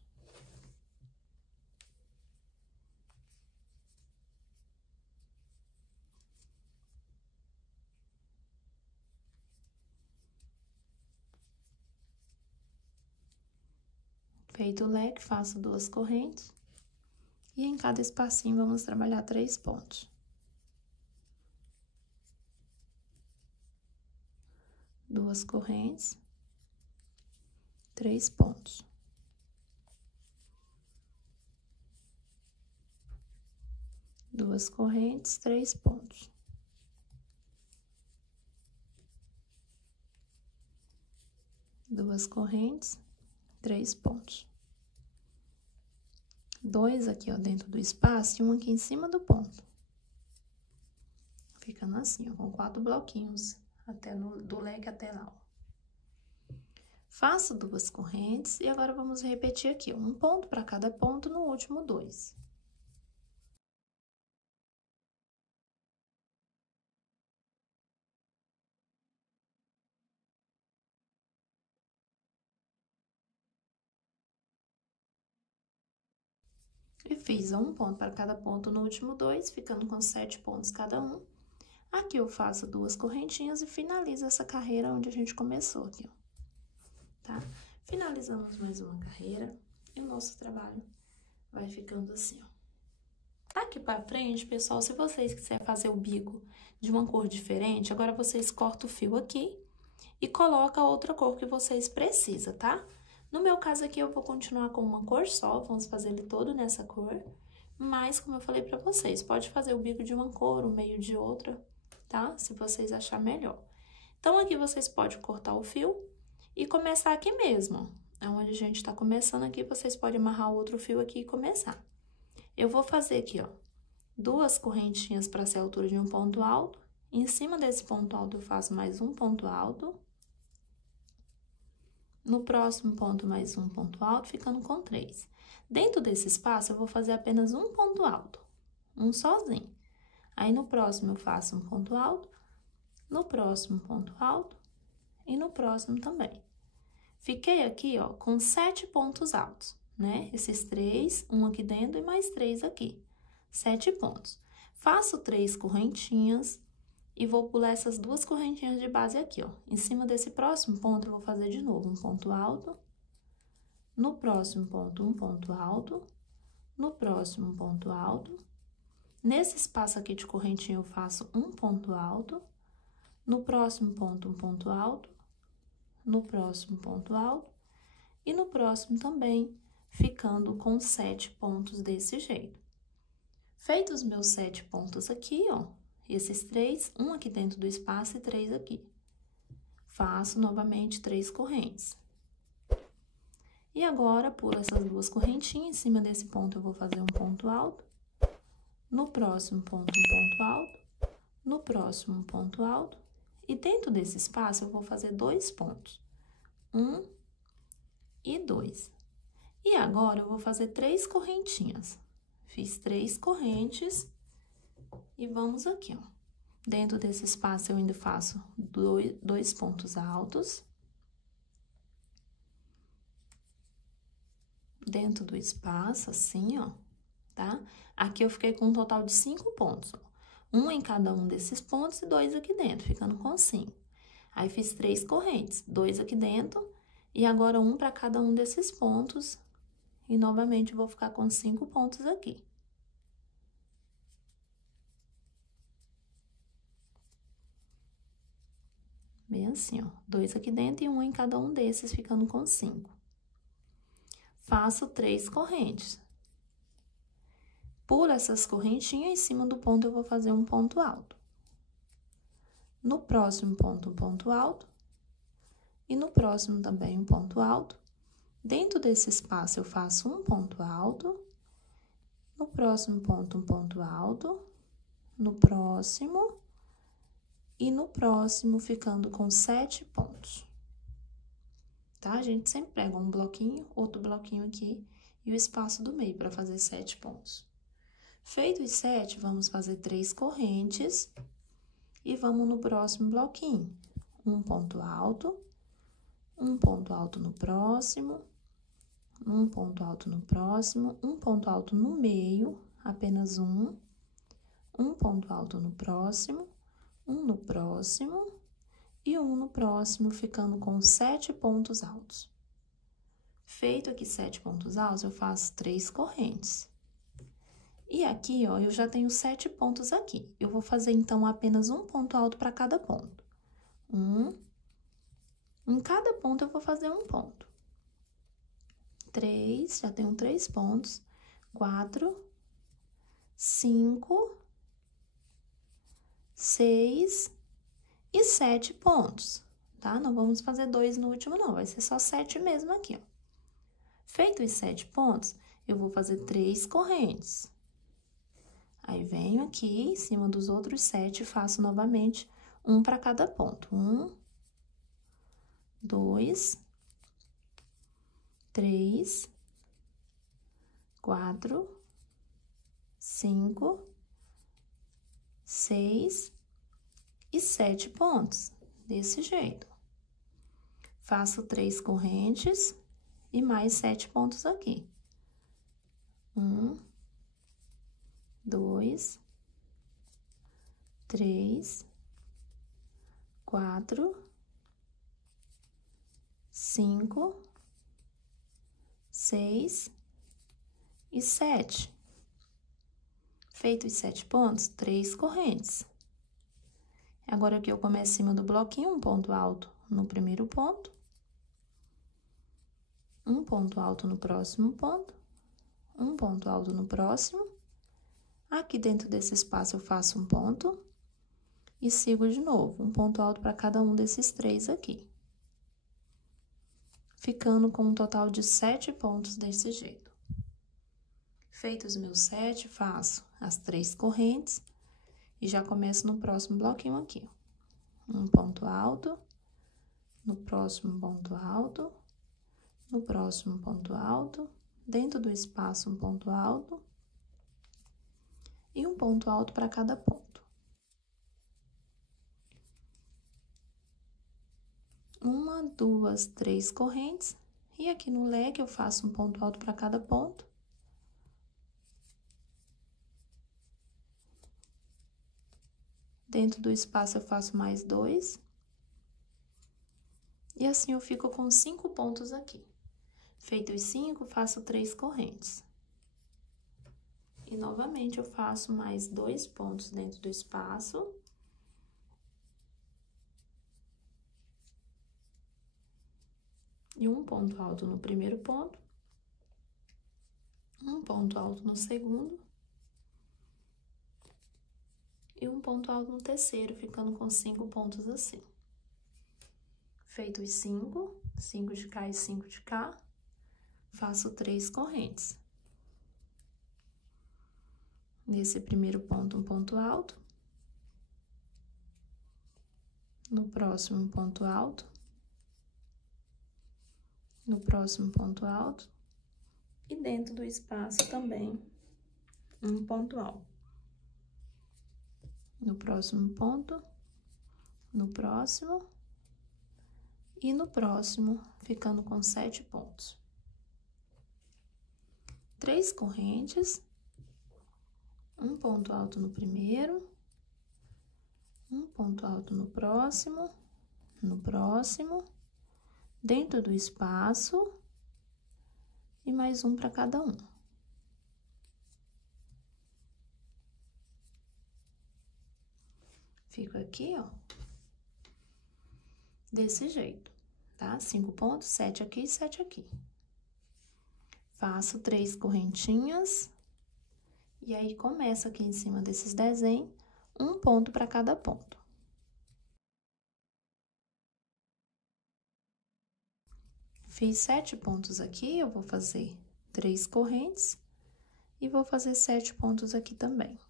Feito o leque, faço 2 correntes. E em cada espacinho vamos trabalhar 3 pontos. 2 correntes, 3 pontos. 2 correntes, 3 pontos. 2 correntes, 3 pontos. 2 aqui, ó, dentro do espaço e um aqui em cima do ponto. Ficando assim, ó, com 4 bloquinhos do leque até lá, ó. Faço 2 correntes e agora vamos repetir aqui, ó, um ponto para cada ponto no último 2. E fiz um ponto para cada ponto no último 2, ficando com 7 pontos cada um. Aqui eu faço 2 correntinhas e finalizo essa carreira onde a gente começou aqui, ó. Tá? Finalizamos mais uma carreira e o nosso trabalho vai ficando assim, ó. Daqui pra frente, pessoal, se vocês quiserem fazer o bico de uma cor diferente, agora vocês cortam o fio aqui e colocam a outra cor que vocês precisam, tá? No meu caso aqui, eu vou continuar com uma cor só, vamos fazer ele todo nessa cor. Mas, como eu falei pra vocês, pode fazer o bico de uma cor, o meio de outra, tá? Se vocês acharem melhor. Então, aqui vocês podem cortar o fio e começar aqui mesmo. É onde a gente tá começando aqui, vocês podem amarrar o outro fio aqui e começar. Eu vou fazer aqui, ó, 2 correntinhas para ser a altura de um ponto alto. Em cima desse ponto alto, eu faço mais um ponto alto. No próximo ponto, mais um ponto alto, ficando com 3. Dentro desse espaço, eu vou fazer apenas um ponto alto, um sozinho. Aí, no próximo, eu faço um ponto alto, no próximo, ponto alto e no próximo também. Fiquei aqui, ó, com 7 pontos altos, né? Esses 3, um aqui dentro e mais 3 aqui. 7 pontos. Faço 3 correntinhas e vou pular essas 2 correntinhas de base aqui, ó. Em cima desse próximo ponto, eu vou fazer de novo um ponto alto. No próximo ponto, um ponto alto. No próximo, um ponto alto. Nesse espaço aqui de correntinha, eu faço um ponto alto. No próximo ponto, um ponto alto. No próximo, ponto alto. E no próximo também, ficando com 7 pontos desse jeito. Feitos os meus 7 pontos aqui, ó. Esses 3, um aqui dentro do espaço e 3 aqui. Faço novamente 3 correntes. E agora, pulo essas 2 correntinhas, em cima desse ponto eu vou fazer um ponto alto. No próximo ponto, um ponto alto. No próximo, um ponto alto. E dentro desse espaço eu vou fazer 2 pontos. 1 e 2. E agora, eu vou fazer 3 correntinhas. Fiz 3 correntes. E vamos aqui, ó. Dentro desse espaço, eu ainda faço 2 pontos altos. Dentro do espaço, assim, ó, tá? Aqui eu fiquei com um total de 5 pontos, ó. Um em cada um desses pontos e 2 aqui dentro, ficando com 5. Aí, fiz 3 correntes, 2 aqui dentro, e agora um para cada um desses pontos. E, novamente, vou ficar com 5 pontos aqui. Bem assim, ó, 2 aqui dentro e um em cada um desses, ficando com 5. Faço 3 correntes. Por essas correntinhas, em cima do ponto, eu vou fazer um ponto alto. No próximo ponto, um ponto alto. E no próximo também, um ponto alto. Dentro desse espaço, eu faço um ponto alto. No próximo ponto, um ponto alto. No próximo. E no próximo, ficando com 7 pontos. Tá? A gente sempre pega um bloquinho, outro bloquinho aqui e o espaço do meio para fazer 7 pontos. Feito os 7, vamos fazer 3 correntes e vamos no próximo bloquinho. Um ponto alto no próximo, um ponto alto no próximo, um ponto alto no meio, apenas um ponto alto no próximo, um no próximo e um no próximo, ficando com 7 pontos altos. Feito aqui 7 pontos altos, eu faço 3 correntes. E aqui, ó, eu já tenho 7 pontos aqui. Eu vou fazer, então, apenas um ponto alto para cada ponto. Em cada ponto, eu vou fazer um ponto. 3, já tenho 3 pontos. 4, 5, 6 e 7 pontos, tá? Não vamos fazer 2 no último, não. Vai ser só 7 mesmo aqui, ó. Feito os 7 pontos, eu vou fazer 3 correntes. Aí, venho aqui, em cima dos outros 7, faço novamente um para cada ponto. 1, 2, 3, 4, 5, 6 e 7 pontos, desse jeito. Faço 3 correntes e mais 7 pontos aqui. 1, 2, 3, 4, 5, 6 e 7. Feito os 7 pontos, 3 correntes. Agora, aqui eu começo em cima do bloquinho, um ponto alto no primeiro ponto, um ponto alto no próximo ponto, um ponto alto no próximo. Aqui dentro desse espaço eu faço um ponto e sigo de novo, um ponto alto para cada um desses 3 aqui. Ficando com um total de 7 pontos desse jeito. Feitos os meus 7, faço as 3 correntes e já começo no próximo bloquinho aqui. Um ponto alto, no próximo ponto alto, no próximo ponto alto, dentro do espaço um ponto alto e um ponto alto para cada ponto. 1, 2, 3 correntes e aqui no leque eu faço um ponto alto para cada ponto. Dentro do espaço eu faço mais 2. E assim eu fico com 5 pontos aqui. Feito os 5, faço 3 correntes. E novamente eu faço mais 2 pontos dentro do espaço. E um ponto alto no primeiro ponto. Um ponto alto no segundo. E um ponto alto no terceiro, ficando com 5 pontos assim. Feito os 5, 5 de cá e 5 de cá, faço 3 correntes. Nesse primeiro ponto, um ponto alto. No próximo, um ponto alto. No próximo, ponto alto. E dentro do espaço também, um ponto alto. No próximo ponto, no próximo e no próximo, ficando com 7 pontos. 3 correntes, um ponto alto no primeiro, um ponto alto no próximo, dentro do espaço e mais um para cada um. Fico aqui, ó, desse jeito, tá? 5 pontos, 7 aqui e 7 aqui. Faço 3 correntinhas e aí começo aqui em cima desses desenhos, um ponto para cada ponto. Fiz 7 pontos aqui, eu vou fazer 3 correntes e vou fazer 7 pontos aqui também.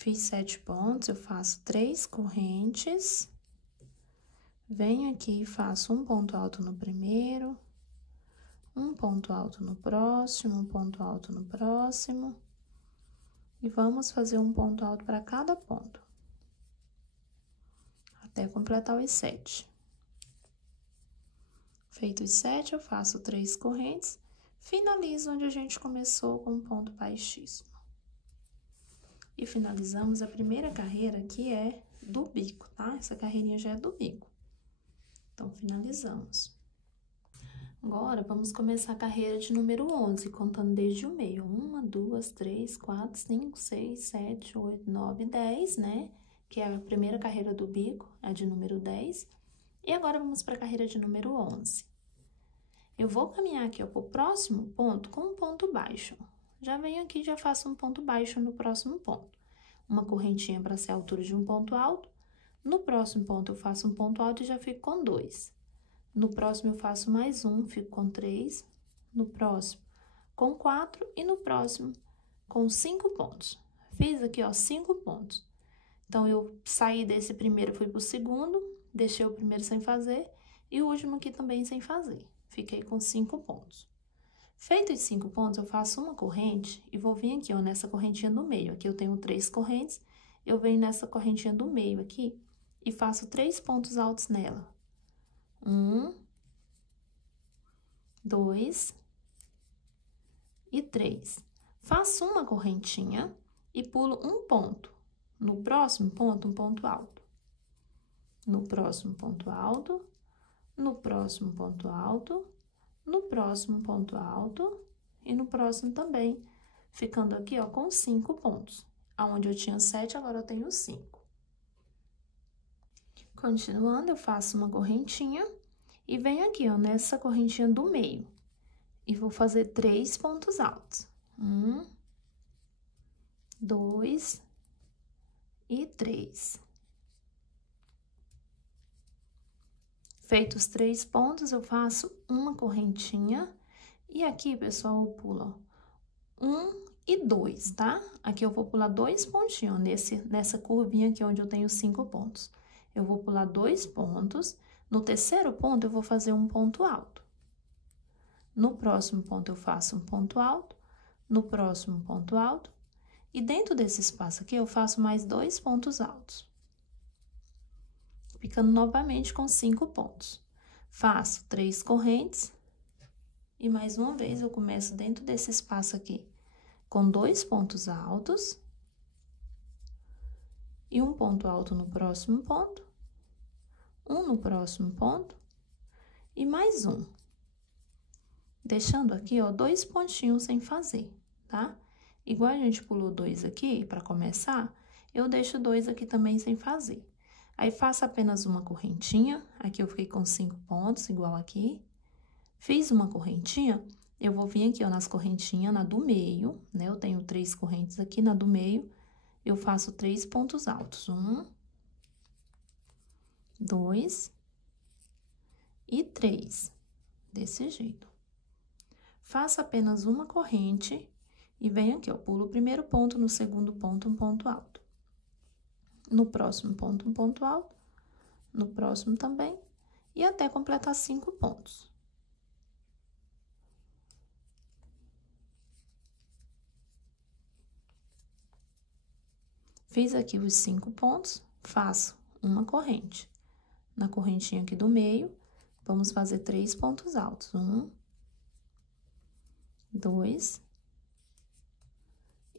Fiz 7 pontos, eu faço 3 correntes, Venho aqui e faço um ponto alto no primeiro, um ponto alto no próximo, um ponto alto no próximo. E vamos fazer um ponto alto para cada ponto, até completar os 7. Feito os 7, eu faço 3 correntes, finalizo onde a gente começou com um ponto baixíssimo. E finalizamos a primeira carreira, que é do bico, tá? Essa carreirinha já é do bico. Então, finalizamos. Agora, vamos começar a carreira de número 11, contando desde o meio. 1, 2, 3, 4, 5, 6, 7, 8, 9, 10, né? Que é a primeira carreira do bico, a de número 10. E agora, vamos para a carreira de número 11. Eu vou caminhar aqui, ó, pro próximo ponto com um ponto baixo. Já venho aqui e já faço um ponto baixo no próximo ponto. Uma correntinha para ser a altura de um ponto alto. No próximo ponto, eu faço um ponto alto e já fico com 2. No próximo, eu faço mais um, fico com 3. No próximo, com 4. E no próximo, com 5 pontos. Fiz aqui, ó, 5 pontos. Então, eu saí desse primeiro, fui pro segundo, deixei o primeiro sem fazer e o último aqui também sem fazer. Fiquei com 5 pontos. Feitos os 5 pontos, eu faço uma corrente e vou vir aqui, ó, nessa correntinha do meio. Aqui eu tenho 3 correntes, eu venho nessa correntinha do meio aqui e faço 3 pontos altos nela. 1, 2 e 3. Faço uma correntinha e pulo um ponto. No próximo ponto, um ponto alto. No próximo ponto alto, no próximo ponto alto, no próximo ponto alto e no próximo também, ficando aqui, ó, com 5 pontos. Aonde eu tinha 7, agora eu tenho 5. Continuando, eu faço uma correntinha e venho aqui, ó, nessa correntinha do meio. E vou fazer 3 pontos altos. 1, 2 e 3. Feitos 3 pontos, eu faço uma correntinha. E aqui, pessoal, eu pulo 1 e 2, tá? Aqui eu vou pular 2 pontinhos, nessa curvinha aqui onde eu tenho 5 pontos. Eu vou pular 2 pontos. No terceiro ponto, eu vou fazer um ponto alto. No próximo ponto, eu faço um ponto alto. No próximo ponto alto. E dentro desse espaço aqui, eu faço mais 2 pontos altos. Ficando novamente com 5 pontos. Faço 3 correntes. E mais uma vez, eu começo dentro desse espaço aqui, com 2 pontos altos. E um ponto alto no próximo ponto. Um no próximo ponto. E mais um. Deixando aqui, ó, 2 pontinhos sem fazer, tá? Igual a gente pulou 2 aqui, para começar, eu deixo 2 aqui também sem fazer. Aí, faço apenas uma correntinha. Aqui eu fiquei com 5 pontos, igual aqui. Fiz uma correntinha, eu vou vir aqui, ó, nas correntinhas, na do meio, né? Eu tenho 3 correntes aqui, na do meio, eu faço 3 pontos altos. 1, 2 e 3. Desse jeito. Faço apenas uma corrente e venho aqui, ó, pulo o primeiro ponto, no segundo ponto, um ponto alto. No próximo ponto, um ponto alto. No próximo também. E até completar 5 pontos. Fiz aqui os 5 pontos, faço uma corrente. Na correntinha aqui do meio, vamos fazer 3 pontos altos. 1, 2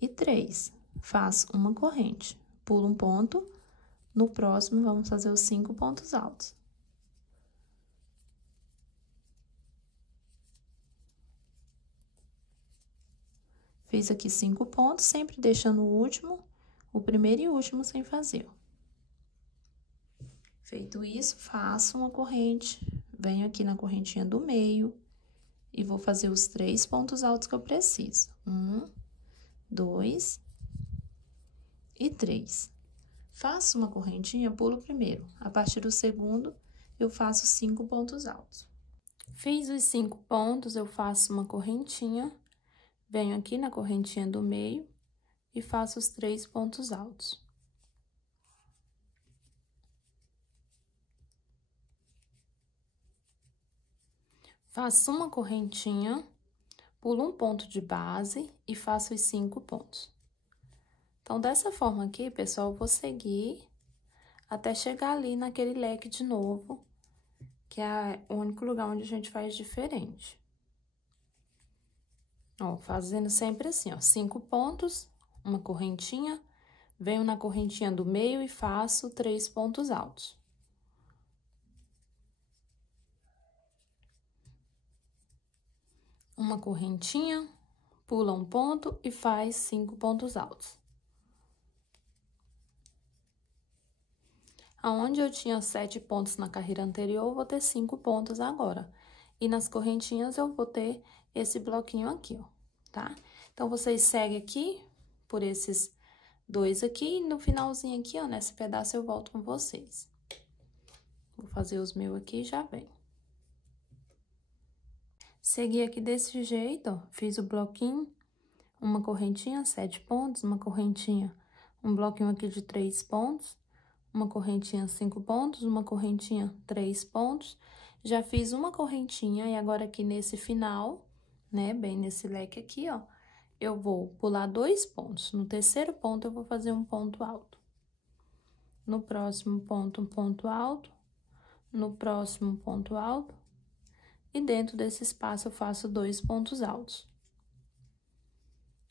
e 3. Faço uma corrente, pulo um ponto. No próximo, vamos fazer os 5 pontos altos. Fiz aqui 5 pontos, sempre deixando o último, o primeiro e o último sem fazer. Feito isso, faço uma corrente, venho aqui na correntinha do meio e vou fazer os 3 pontos altos que eu preciso. 1, 2 e 3. Faço uma correntinha, pulo o primeiro. A partir do segundo, eu faço 5 pontos altos. Fiz os 5 pontos, eu faço uma correntinha, venho aqui na correntinha do meio e faço os 3 pontos altos. Faço uma correntinha, pulo um ponto de base e faço os 5 pontos. Então, dessa forma aqui, pessoal, eu vou seguir até chegar ali naquele leque de novo, que é o único lugar onde a gente faz diferente. Ó, fazendo sempre assim, ó, 5 pontos, uma correntinha, venho na correntinha do meio e faço 3 pontos altos. Uma correntinha, pula um ponto e faz 5 pontos altos. Aonde eu tinha 7 pontos na carreira anterior, eu vou ter 5 pontos agora. E nas correntinhas, eu vou ter esse bloquinho aqui, ó, tá? Então, vocês seguem aqui, por esses 2 aqui, e no finalzinho aqui, ó, nesse pedaço, eu volto com vocês. Vou fazer os meus aqui e já venho. Segui aqui desse jeito, ó, fiz o bloquinho, uma correntinha, 7 pontos, uma correntinha, um bloquinho aqui de 3 pontos, uma correntinha 5 pontos, uma correntinha 3 pontos. Já fiz uma correntinha e agora aqui nesse final, né, bem nesse leque aqui, ó, eu vou pular 2 pontos. No terceiro ponto, eu vou fazer um ponto alto. No próximo ponto, um ponto alto. No próximo ponto alto. E dentro desse espaço, eu faço 2 pontos altos.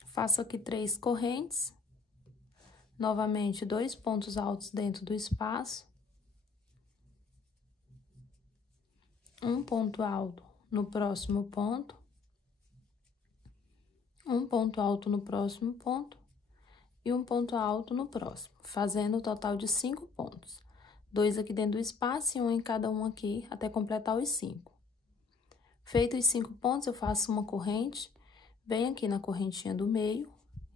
Faço aqui 3 correntes. Novamente, 2 pontos altos dentro do espaço. Um ponto alto no próximo ponto. Um ponto alto no próximo ponto. E um ponto alto no próximo, fazendo o total de 5 pontos. 2 aqui dentro do espaço e um em cada um aqui, até completar os 5. Feitos os 5 pontos, eu faço uma corrente, venho aqui na correntinha do meio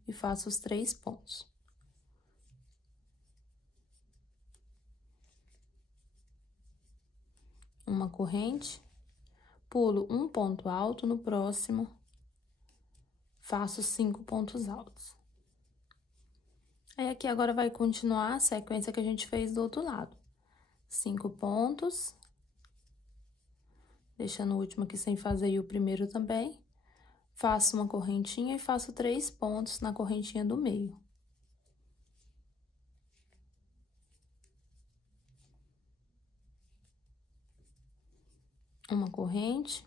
e faço os 3 pontos. Uma corrente, pulo um ponto alto, no próximo, faço 5 pontos altos. Aí, aqui agora vai continuar a sequência que a gente fez do outro lado. 5 pontos, deixando o último aqui sem fazer e o primeiro também. Faço uma correntinha e faço 3 pontos na correntinha do meio. Uma corrente,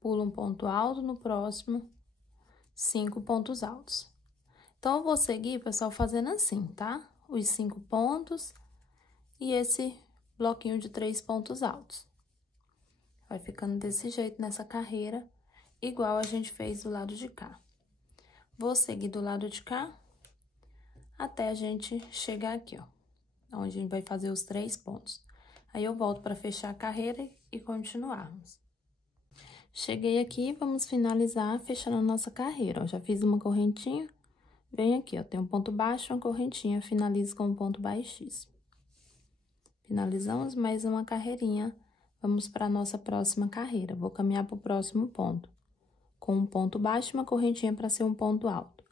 pulo um ponto alto, no próximo, 5 pontos altos. Então, eu vou seguir, pessoal, fazendo assim, tá? Os 5 pontos e esse bloquinho de 3 pontos altos. Vai ficando desse jeito nessa carreira, igual a gente fez do lado de cá. Vou seguir do lado de cá, até a gente chegar aqui, ó, onde a gente vai fazer os 3 pontos. Aí, eu volto para fechar a carreira e continuarmos. Cheguei aqui, vamos finalizar fechando a nossa carreira, ó. Já fiz uma correntinha, venho aqui, ó, tem um ponto baixo, uma correntinha, finalizo com um ponto baixíssimo. Finalizamos mais uma carreirinha, vamos para a nossa próxima carreira. Vou caminhar para o próximo ponto, com um ponto baixo e uma correntinha para ser um ponto alto.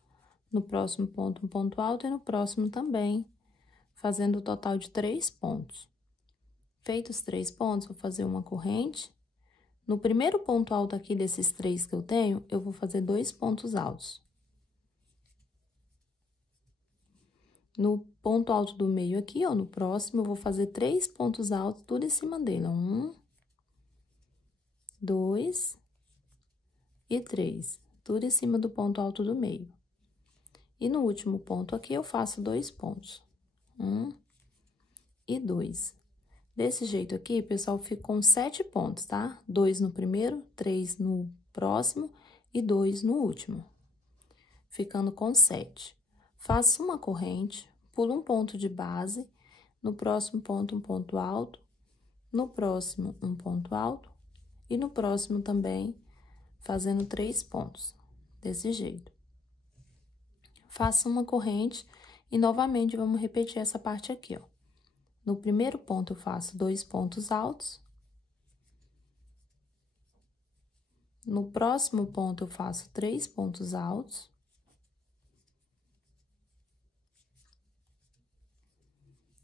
No próximo ponto, um ponto alto e no próximo também, fazendo o total de 3 pontos. Feitos os 3 pontos, vou fazer uma corrente. No primeiro ponto alto aqui desses 3 que eu tenho, eu vou fazer 2 pontos altos. No ponto alto do meio aqui, ó, no próximo, eu vou fazer 3 pontos altos, tudo em cima dele. 1, 2 e 3. Tudo em cima do ponto alto do meio. E no último ponto aqui, eu faço 2 pontos. 1 e 2. Desse jeito aqui, pessoal, ficam 7 pontos, tá? 2 no primeiro, 3 no próximo e 2 no último. Ficando com 7. Faço uma corrente, pulo um ponto de base, no próximo ponto, um ponto alto, no próximo, um ponto alto, e no próximo também, fazendo 3 pontos, desse jeito. Faço uma corrente e, novamente, vamos repetir essa parte aqui, ó. No primeiro ponto, eu faço 2 pontos altos. No próximo ponto, eu faço 3 pontos altos.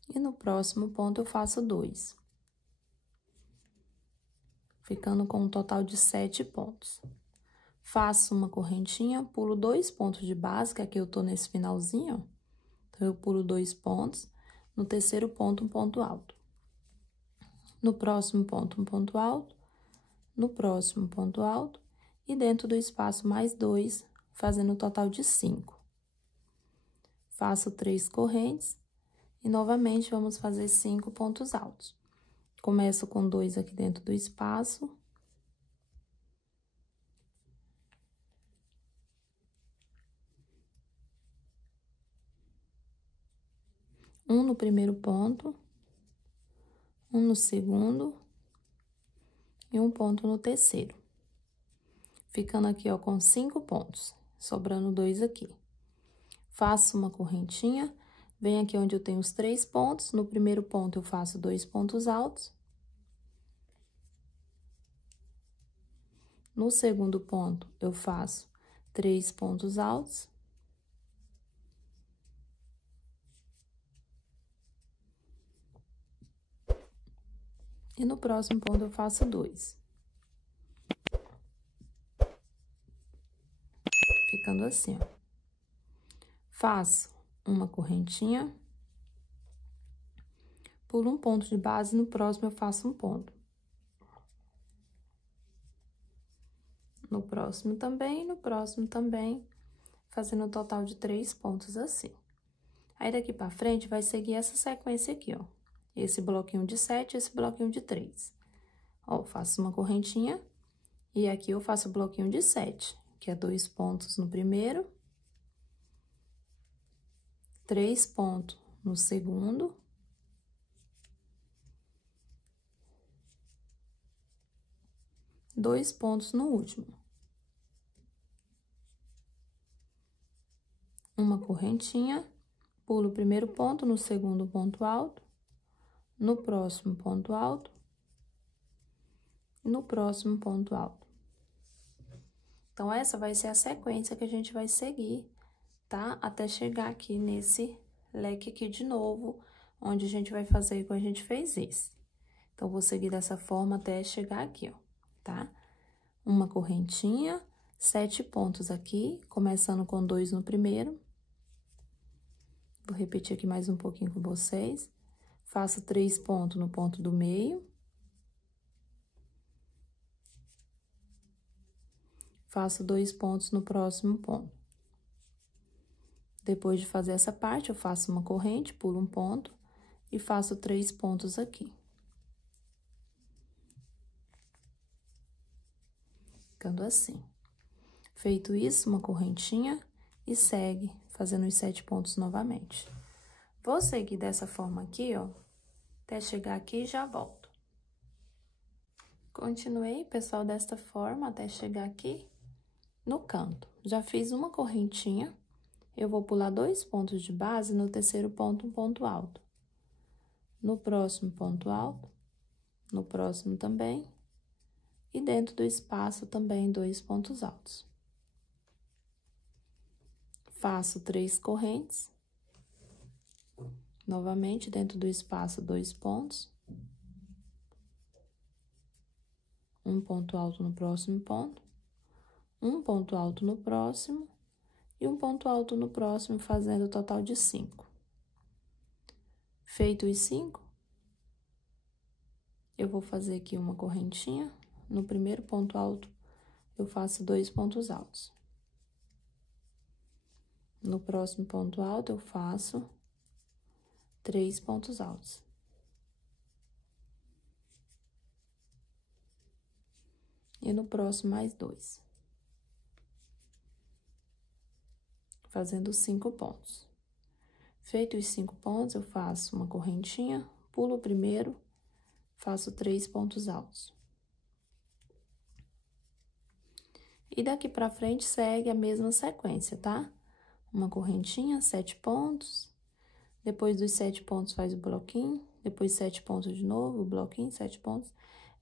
E no próximo ponto, eu faço 2. ficando com um total de 7 pontos. Faço uma correntinha, pulo 2 pontos de base, que aqui eu tô nesse finalzinho, ó. Então, eu pulo 2 pontos, no terceiro ponto, um ponto alto. No próximo ponto, um ponto alto, no próximo ponto alto, e dentro do espaço mais 2, fazendo um total de 5. Faço 3 correntes, e novamente vamos fazer 5 pontos altos. Começo com 2 aqui dentro do espaço. Um no primeiro ponto, um no segundo e um ponto no terceiro. Ficando aqui, ó, com 5 pontos, sobrando 2 aqui. Faço uma correntinha, venho aqui onde eu tenho os 3 pontos, no primeiro ponto eu faço 2 pontos altos. No segundo ponto, eu faço 3 pontos altos. E no próximo ponto, eu faço 2. Ficando assim, ó. Faço uma correntinha. Pulo um ponto de base, no próximo eu faço um ponto. No próximo também, fazendo um total de 3 pontos assim. Aí, daqui pra frente, vai seguir essa sequência aqui, ó. Esse bloquinho de 7, esse bloquinho de 3. Ó, faço uma correntinha, e aqui eu faço o bloquinho de 7, que é 2 pontos no primeiro, 3 pontos no segundo, dois pontos no último. Uma correntinha, pulo o primeiro ponto, no segundo ponto alto, no próximo ponto alto, no próximo ponto alto. Então, essa vai ser a sequência que a gente vai seguir, tá? Até chegar aqui nesse leque aqui de novo, onde a gente vai fazer igual a gente fez esse. Então, vou seguir dessa forma até chegar aqui, ó, tá? Uma correntinha, 7 pontos aqui, começando com 2 no primeiro. Vou repetir aqui mais um pouquinho com vocês. Faço 3 pontos no ponto do meio. Faço 2 pontos no próximo ponto. Depois de fazer essa parte, eu faço uma corrente, pulo um ponto e faço 3 pontos aqui. Ficando assim. Feito isso, uma correntinha e segue fazendo os 7 pontos novamente. Vou seguir dessa forma aqui, ó, até chegar aqui e já volto. Continuei, pessoal, desta forma até chegar aqui no canto. Já fiz uma correntinha, eu vou pular 2 pontos de base, no terceiro ponto, um ponto alto. No próximo ponto alto, no próximo também, e dentro do espaço também 2 pontos altos. Faço 3 correntes. Novamente, dentro do espaço, 2 pontos. Um ponto alto no próximo ponto. Um ponto alto no próximo. E um ponto alto no próximo, fazendo o total de 5. Feito os 5, eu vou fazer aqui uma correntinha. No primeiro ponto alto, eu faço 2 pontos altos. No próximo ponto alto, eu faço 3 pontos altos. E no próximo, mais 2. Fazendo 5 pontos. Feito os 5 pontos, eu faço uma correntinha, pulo o primeiro, faço 3 pontos altos. E daqui pra frente, segue a mesma sequência, tá? Uma correntinha, 7 pontos. Depois dos 7 pontos, faz o bloquinho. Depois 7 pontos de novo, o bloquinho, 7 pontos.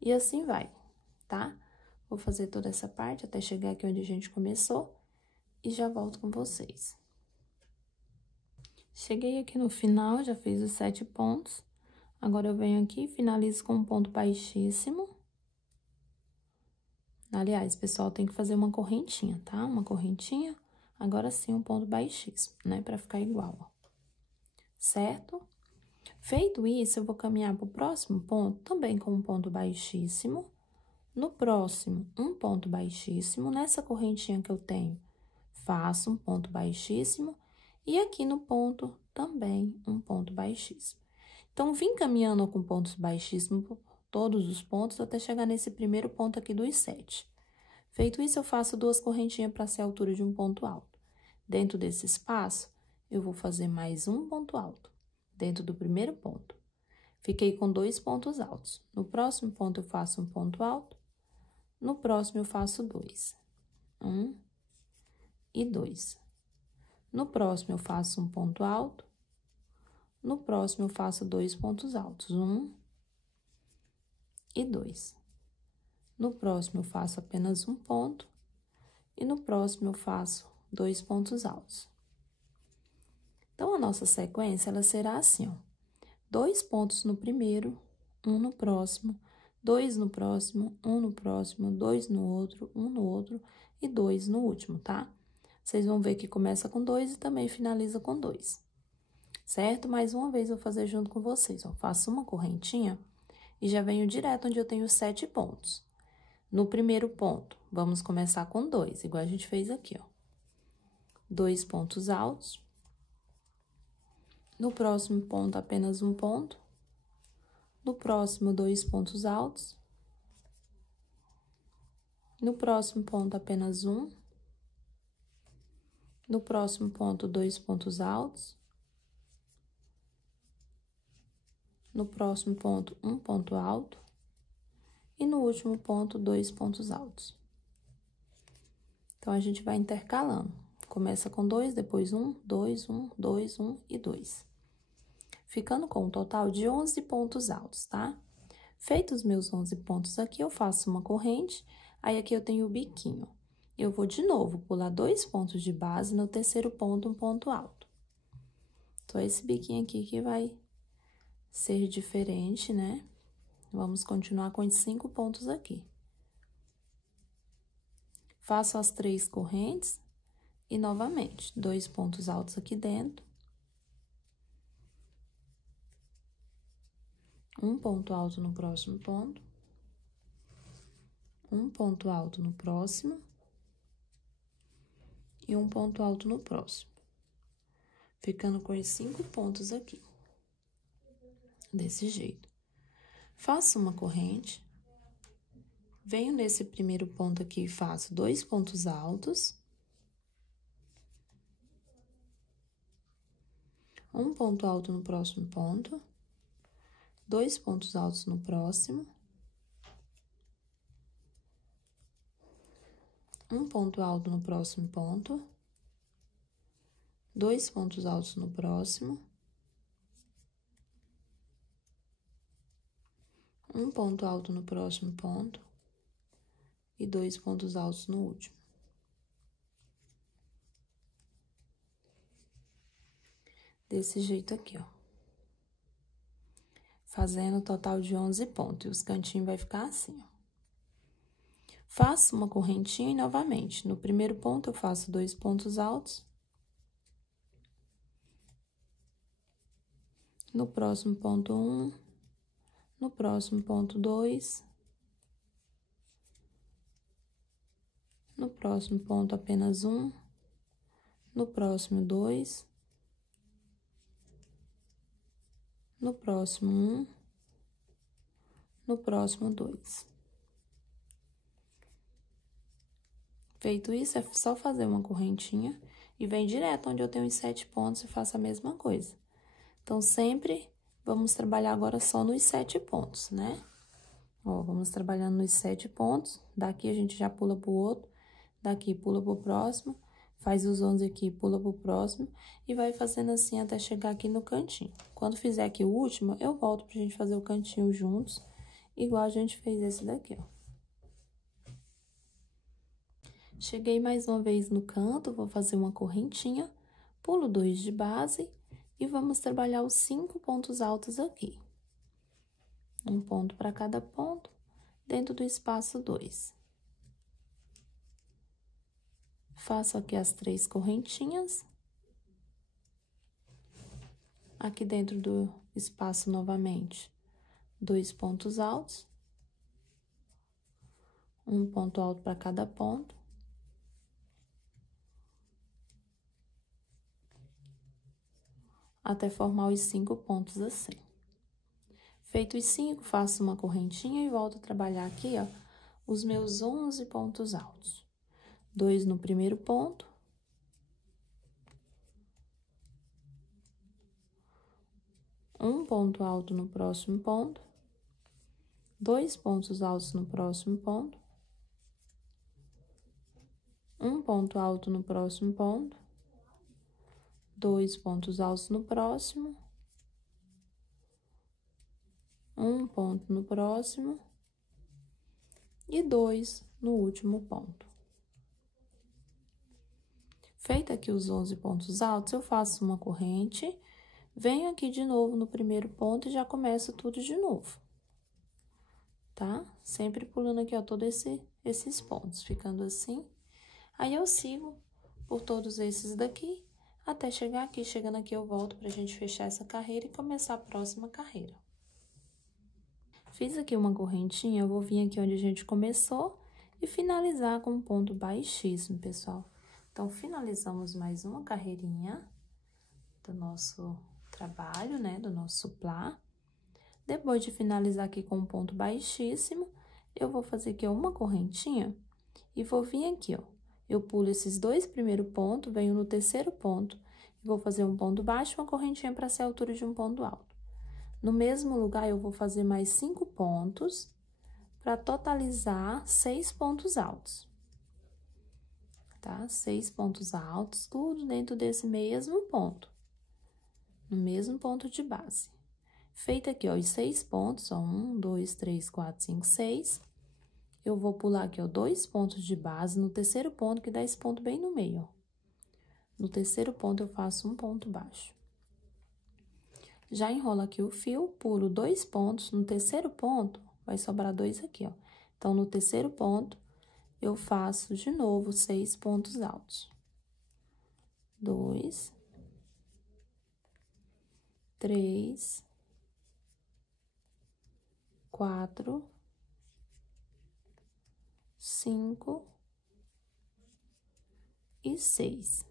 E assim vai, tá? Vou fazer toda essa parte até chegar aqui onde a gente começou. E já volto com vocês. Cheguei aqui no final, já fiz os 7 pontos. Agora, eu venho aqui e finalizo com um ponto baixíssimo. Aliás, pessoal, tem que fazer uma correntinha, tá? Uma correntinha, agora sim um ponto baixíssimo, né? Pra ficar igual, ó. Certo? Feito isso, eu vou caminhar pro próximo ponto, também com um ponto baixíssimo. No próximo, um ponto baixíssimo. Nessa correntinha que eu tenho, faço um ponto baixíssimo. E aqui no ponto, também um ponto baixíssimo. Então, vim caminhando com pontos baixíssimos por todos os pontos até chegar nesse primeiro ponto aqui dos 7. Feito isso, eu faço 2 correntinhas para ser a altura de um ponto alto. Dentro desse espaço, eu vou fazer mais um ponto alto, dentro do primeiro ponto. Fiquei com 2 pontos altos. No próximo ponto, eu faço um ponto alto. No próximo, eu faço 2. 1 e 2. No próximo, eu faço um ponto alto. No próximo, eu faço 2 pontos altos. 1 e 2. No próximo, eu faço apenas um ponto. E no próximo, eu faço 2 pontos altos. Então, a nossa sequência, ela será assim, ó. 2 pontos no primeiro, 1 no próximo, 2 no próximo, 1 no próximo, 2 no outro, 1 no outro e 2 no último, tá? Vocês vão ver que começa com 2 e também finaliza com 2. Certo? Mais uma vez, eu vou fazer junto com vocês, ó. Faço uma correntinha e já venho direto onde eu tenho 7 pontos. No primeiro ponto, vamos começar com 2, igual a gente fez aqui, ó. 2 pontos altos. No próximo ponto, apenas um ponto. No próximo, 2 pontos altos. No próximo ponto, apenas um. No próximo ponto, 2 pontos altos. No próximo ponto, um ponto alto. E no último ponto, 2 pontos altos. Então, a gente vai intercalando. Começa com 2, depois 1, 2, 1, 2, 1 e 2. Ficando com um total de 11 pontos altos, tá? Feitos os meus 11 pontos aqui, eu faço uma corrente, aí aqui eu tenho o biquinho. Eu vou de novo pular 2 pontos de base, no terceiro ponto, um ponto alto. Então, esse biquinho aqui que vai ser diferente, né? Vamos continuar com os 5 pontos aqui. Faço as 3 correntes e, novamente, 2 pontos altos aqui dentro. Um ponto alto no próximo ponto. Um ponto alto no próximo. E um ponto alto no próximo. Ficando com os 5 pontos aqui. Desse jeito. Faço uma corrente. Venho nesse primeiro ponto aqui e faço 2 pontos altos. Um ponto alto no próximo ponto. 2 pontos altos no próximo. Um ponto alto no próximo ponto. 2 pontos altos no próximo. Um ponto alto no próximo ponto. E 2 pontos altos no último. Desse jeito aqui, ó. Fazendo o total de 11 pontos. E os cantinhos vai ficar assim, ó. Faço uma correntinha e, novamente, no primeiro ponto, eu faço 2 pontos altos. No próximo ponto, 1. No próximo ponto, 2. No próximo ponto, apenas 1. No próximo, 2. No próximo, 1. No próximo, 2. Feito isso, é só fazer uma correntinha e vem direto onde eu tenho os 7 pontos e faço a mesma coisa. Então, sempre vamos trabalhar agora só nos 7 pontos, né? Ó, vamos trabalhando nos 7 pontos. Daqui a gente já pula pro outro, daqui pula pro próximo, faz os 11 aqui, pula pro próximo e vai fazendo assim até chegar aqui no cantinho. Quando fizer aqui o último, eu volto pra gente fazer o cantinho juntos, igual a gente fez esse daqui, ó. Cheguei mais uma vez no canto, vou fazer uma correntinha, pulo 2 de base e vamos trabalhar os 5 pontos altos aqui. Um ponto para cada ponto, dentro do espaço 2. Faço aqui as 3 correntinhas. Aqui dentro do espaço, novamente, 2 pontos altos. Um ponto alto para cada ponto. Até formar os 5 pontos assim. Feito os 5, faço uma correntinha e volto a trabalhar aqui, ó, os meus 11 pontos altos. 2 no primeiro ponto. Um ponto alto no próximo ponto. 2 pontos altos no próximo ponto. Um ponto alto no próximo ponto. 2 pontos altos no próximo. Um ponto no próximo. E 2 no último ponto. Feito aqui os 11 pontos altos, eu faço uma corrente, venho aqui de novo no primeiro ponto e já começo tudo de novo. Tá? Sempre pulando aqui, ó, todos esses pontos, ficando assim. Aí, eu sigo por todos esses daqui, até chegar aqui. Chegando aqui, eu volto pra gente fechar essa carreira e começar a próxima carreira. Fiz aqui uma correntinha, eu vou vir aqui onde a gente começou e finalizar com um ponto baixíssimo, pessoal. Então, finalizamos mais uma carreirinha do nosso trabalho, né, do nosso suplá. Depois de finalizar aqui com um ponto baixíssimo, eu vou fazer aqui uma correntinha e vou vir aqui, ó. Eu pulo esses 2 primeiros pontos, venho no terceiro ponto, e vou fazer um ponto baixo e uma correntinha para ser a altura de um ponto alto. No mesmo lugar, eu vou fazer mais 5 pontos, para totalizar 6 pontos altos. Tá? 6 pontos altos, tudo dentro desse mesmo ponto. No mesmo ponto de base. Feito aqui, ó, os 6 pontos, ó, 1, 2, 3, 4, 5, 6. Eu vou pular aqui, ó, 2 pontos de base no terceiro ponto, que dá esse ponto bem no meio, ó. No terceiro ponto, eu faço um ponto baixo. Já enrolo aqui o fio, pulo 2 pontos, no terceiro ponto, vai sobrar 2 aqui, ó. Então, no terceiro ponto, eu faço de novo 6 pontos altos. 2, 3, 4, 5 e 6.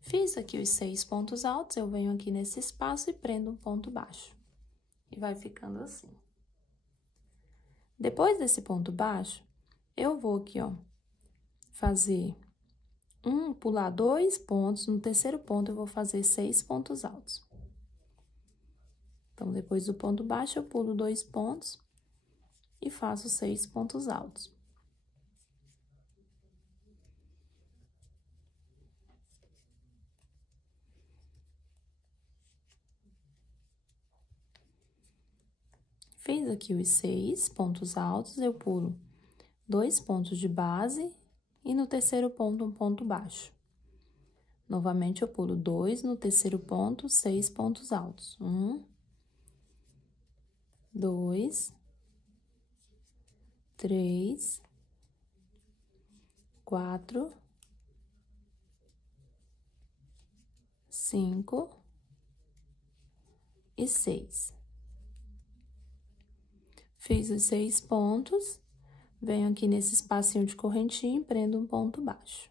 Fiz aqui os 6 pontos altos, eu venho aqui nesse espaço e prendo um ponto baixo. E vai ficando assim. Depois desse ponto baixo, eu vou aqui, ó, fazer pular 2 pontos, no terceiro ponto eu vou fazer 6 pontos altos. Então, depois do ponto baixo, eu pulo 2 pontos e faço 6 pontos altos. Fiz aqui os 6 pontos altos, eu pulo 2 pontos de base e no terceiro ponto, um ponto baixo. Novamente, eu pulo 2 no terceiro ponto, 6 pontos altos. 1, 2, 3, 4, 5 e 6. Fiz os 6 pontos, venho aqui nesse espacinho de correntinha e prendo um ponto baixo.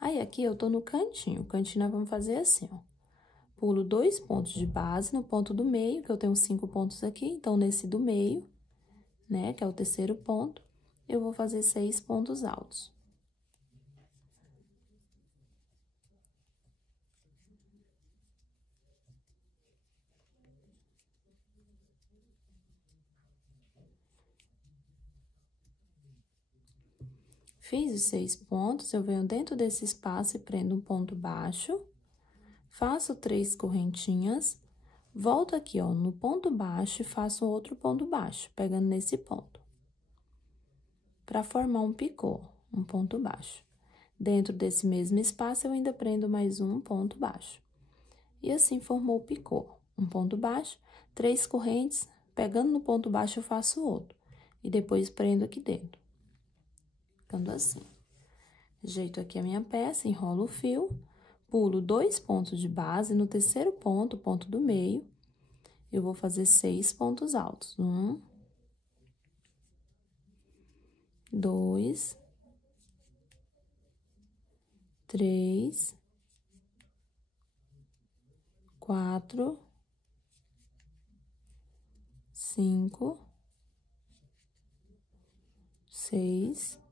Aí, aqui eu tô no cantinho, o cantinho nós vamos fazer assim, ó. Pulo 2 pontos de base no ponto do meio, que eu tenho 5 pontos aqui, então, nesse do meio, né, que é o terceiro ponto, eu vou fazer 6 pontos altos. Fiz os 6 pontos, eu venho dentro desse espaço e prendo um ponto baixo, faço 3 correntinhas, volto aqui, ó, no ponto baixo e faço outro ponto baixo, pegando nesse ponto. Para formar um picô, um ponto baixo. Dentro desse mesmo espaço, eu ainda prendo mais um ponto baixo. E assim formou o picô, um ponto baixo, 3 correntes, pegando no ponto baixo eu faço outro. E depois prendo aqui dentro. Ficando assim. Ajeito aqui a minha peça, enrolo o fio, pulo 2 pontos de base, no terceiro ponto, ponto do meio, eu vou fazer 6 pontos altos. 1, 2, 3, 4, 5, 6.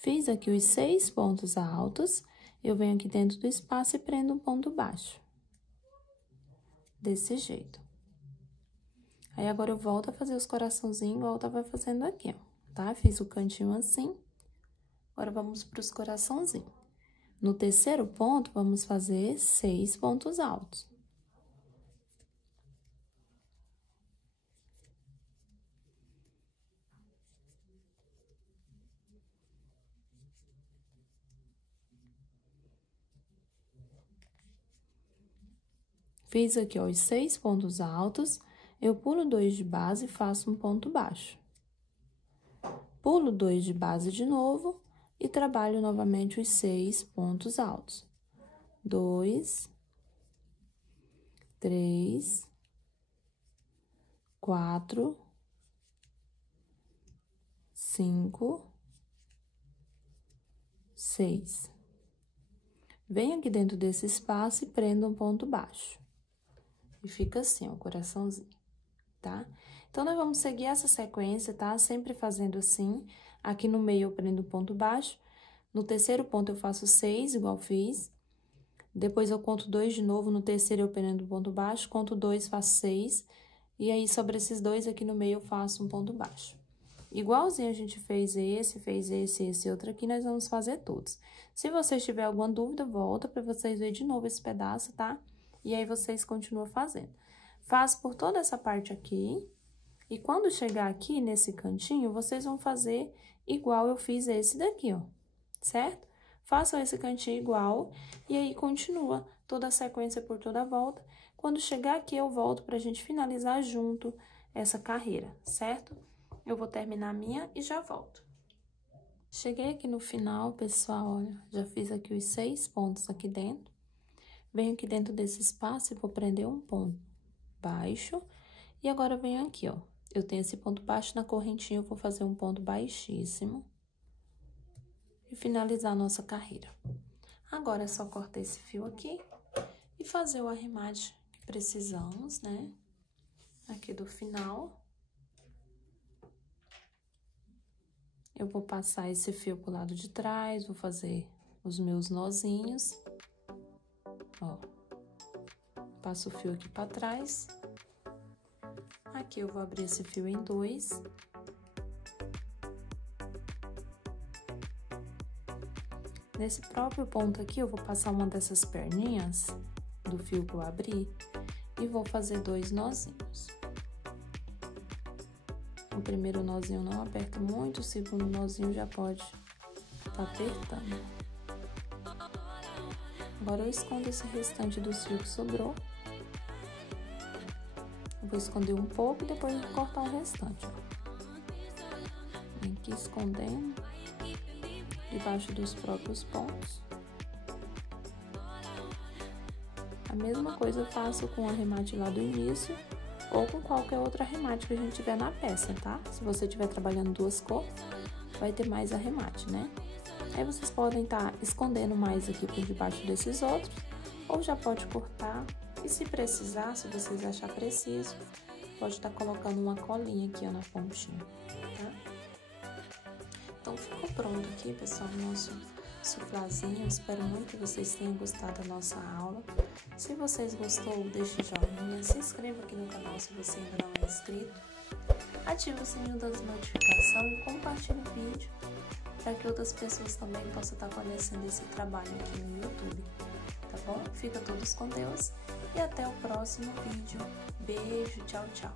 Fiz aqui os 6 pontos altos, eu venho aqui dentro do espaço e prendo um ponto baixo. Desse jeito. Aí, agora eu volto a fazer os coraçãozinhos igual eu tava fazendo aqui, ó, tá? Fiz o cantinho assim. Agora, vamos para os coraçãozinhos. No terceiro ponto, vamos fazer 6 pontos altos. Fiz aqui, ó, os 6 pontos altos, eu pulo 2 de base e faço um ponto baixo. Pulo 2 de base de novo e trabalho novamente os 6 pontos altos. 2, 3, 4, 5, 6. Venho aqui dentro desse espaço e prendo um ponto baixo. E fica assim, ó, o coraçãozinho, tá? Então, nós vamos seguir essa sequência, tá? Sempre fazendo assim. Aqui no meio eu prendo um ponto baixo. No terceiro ponto eu faço 6, igual fiz. Depois eu conto 2 de novo. No terceiro eu prendo um ponto baixo. Conto 2, faço 6. E aí, sobre esses 2 aqui no meio eu faço um ponto baixo. Igualzinho a gente fez esse outro aqui, nós vamos fazer todos. Se vocês tiverem alguma dúvida, volta para vocês verem de novo esse pedaço, tá? E aí, vocês continuam fazendo. Faço por toda essa parte aqui. E quando chegar aqui nesse cantinho, vocês vão fazer igual eu fiz esse daqui, ó. Certo? Façam esse cantinho igual. E aí, continua toda a sequência por toda a volta. Quando chegar aqui, eu volto pra gente finalizar junto essa carreira, certo? Eu vou terminar a minha e já volto. Cheguei aqui no final, pessoal, olha. Já fiz aqui os 6 pontos aqui dentro. Venho aqui dentro desse espaço e vou prender um ponto baixo. E agora, venho aqui, ó. Eu tenho esse ponto baixo na correntinha, eu vou fazer um ponto baixíssimo. E finalizar a nossa carreira. Agora, é só cortar esse fio aqui e fazer o arremate que precisamos, né? Aqui do final. Eu vou passar esse fio pro lado de trás, vou fazer os meus nozinhos. Ó, passo o fio aqui pra trás. Aqui eu vou abrir esse fio em 2. Nesse próprio ponto aqui, eu vou passar uma dessas perninhas do fio que eu abri e vou fazer 2 nozinhos. O primeiro nozinho não aperta muito, o segundo nozinho já pode tá apertando. Agora, eu escondo esse restante do fio que sobrou. Eu vou esconder um pouco e depois vou cortar o restante, ó. Vem aqui escondendo debaixo dos próprios pontos. A mesma coisa eu faço com o arremate lá do início ou com qualquer outro arremate que a gente tiver na peça, tá? Se você estiver trabalhando 2 cores, vai ter mais arremate, né? Aí, vocês podem estar escondendo mais aqui por debaixo desses outros, ou já pode cortar. E se precisar, se vocês acharem preciso, pode estar colocando uma colinha aqui, ó, na pontinha, tá? Então, ficou pronto aqui, pessoal, o nosso suflazinho. Eu espero muito que vocês tenham gostado da nossa aula. Se vocês gostou, deixe joinha, se inscreva aqui no canal se você ainda não é inscrito. Ative o sininho das notificações e compartilhe o vídeo para que outras pessoas também possam estar conhecendo esse trabalho aqui no YouTube, tá bom? Fica todos com Deus e até o próximo vídeo. Beijo, tchau, tchau!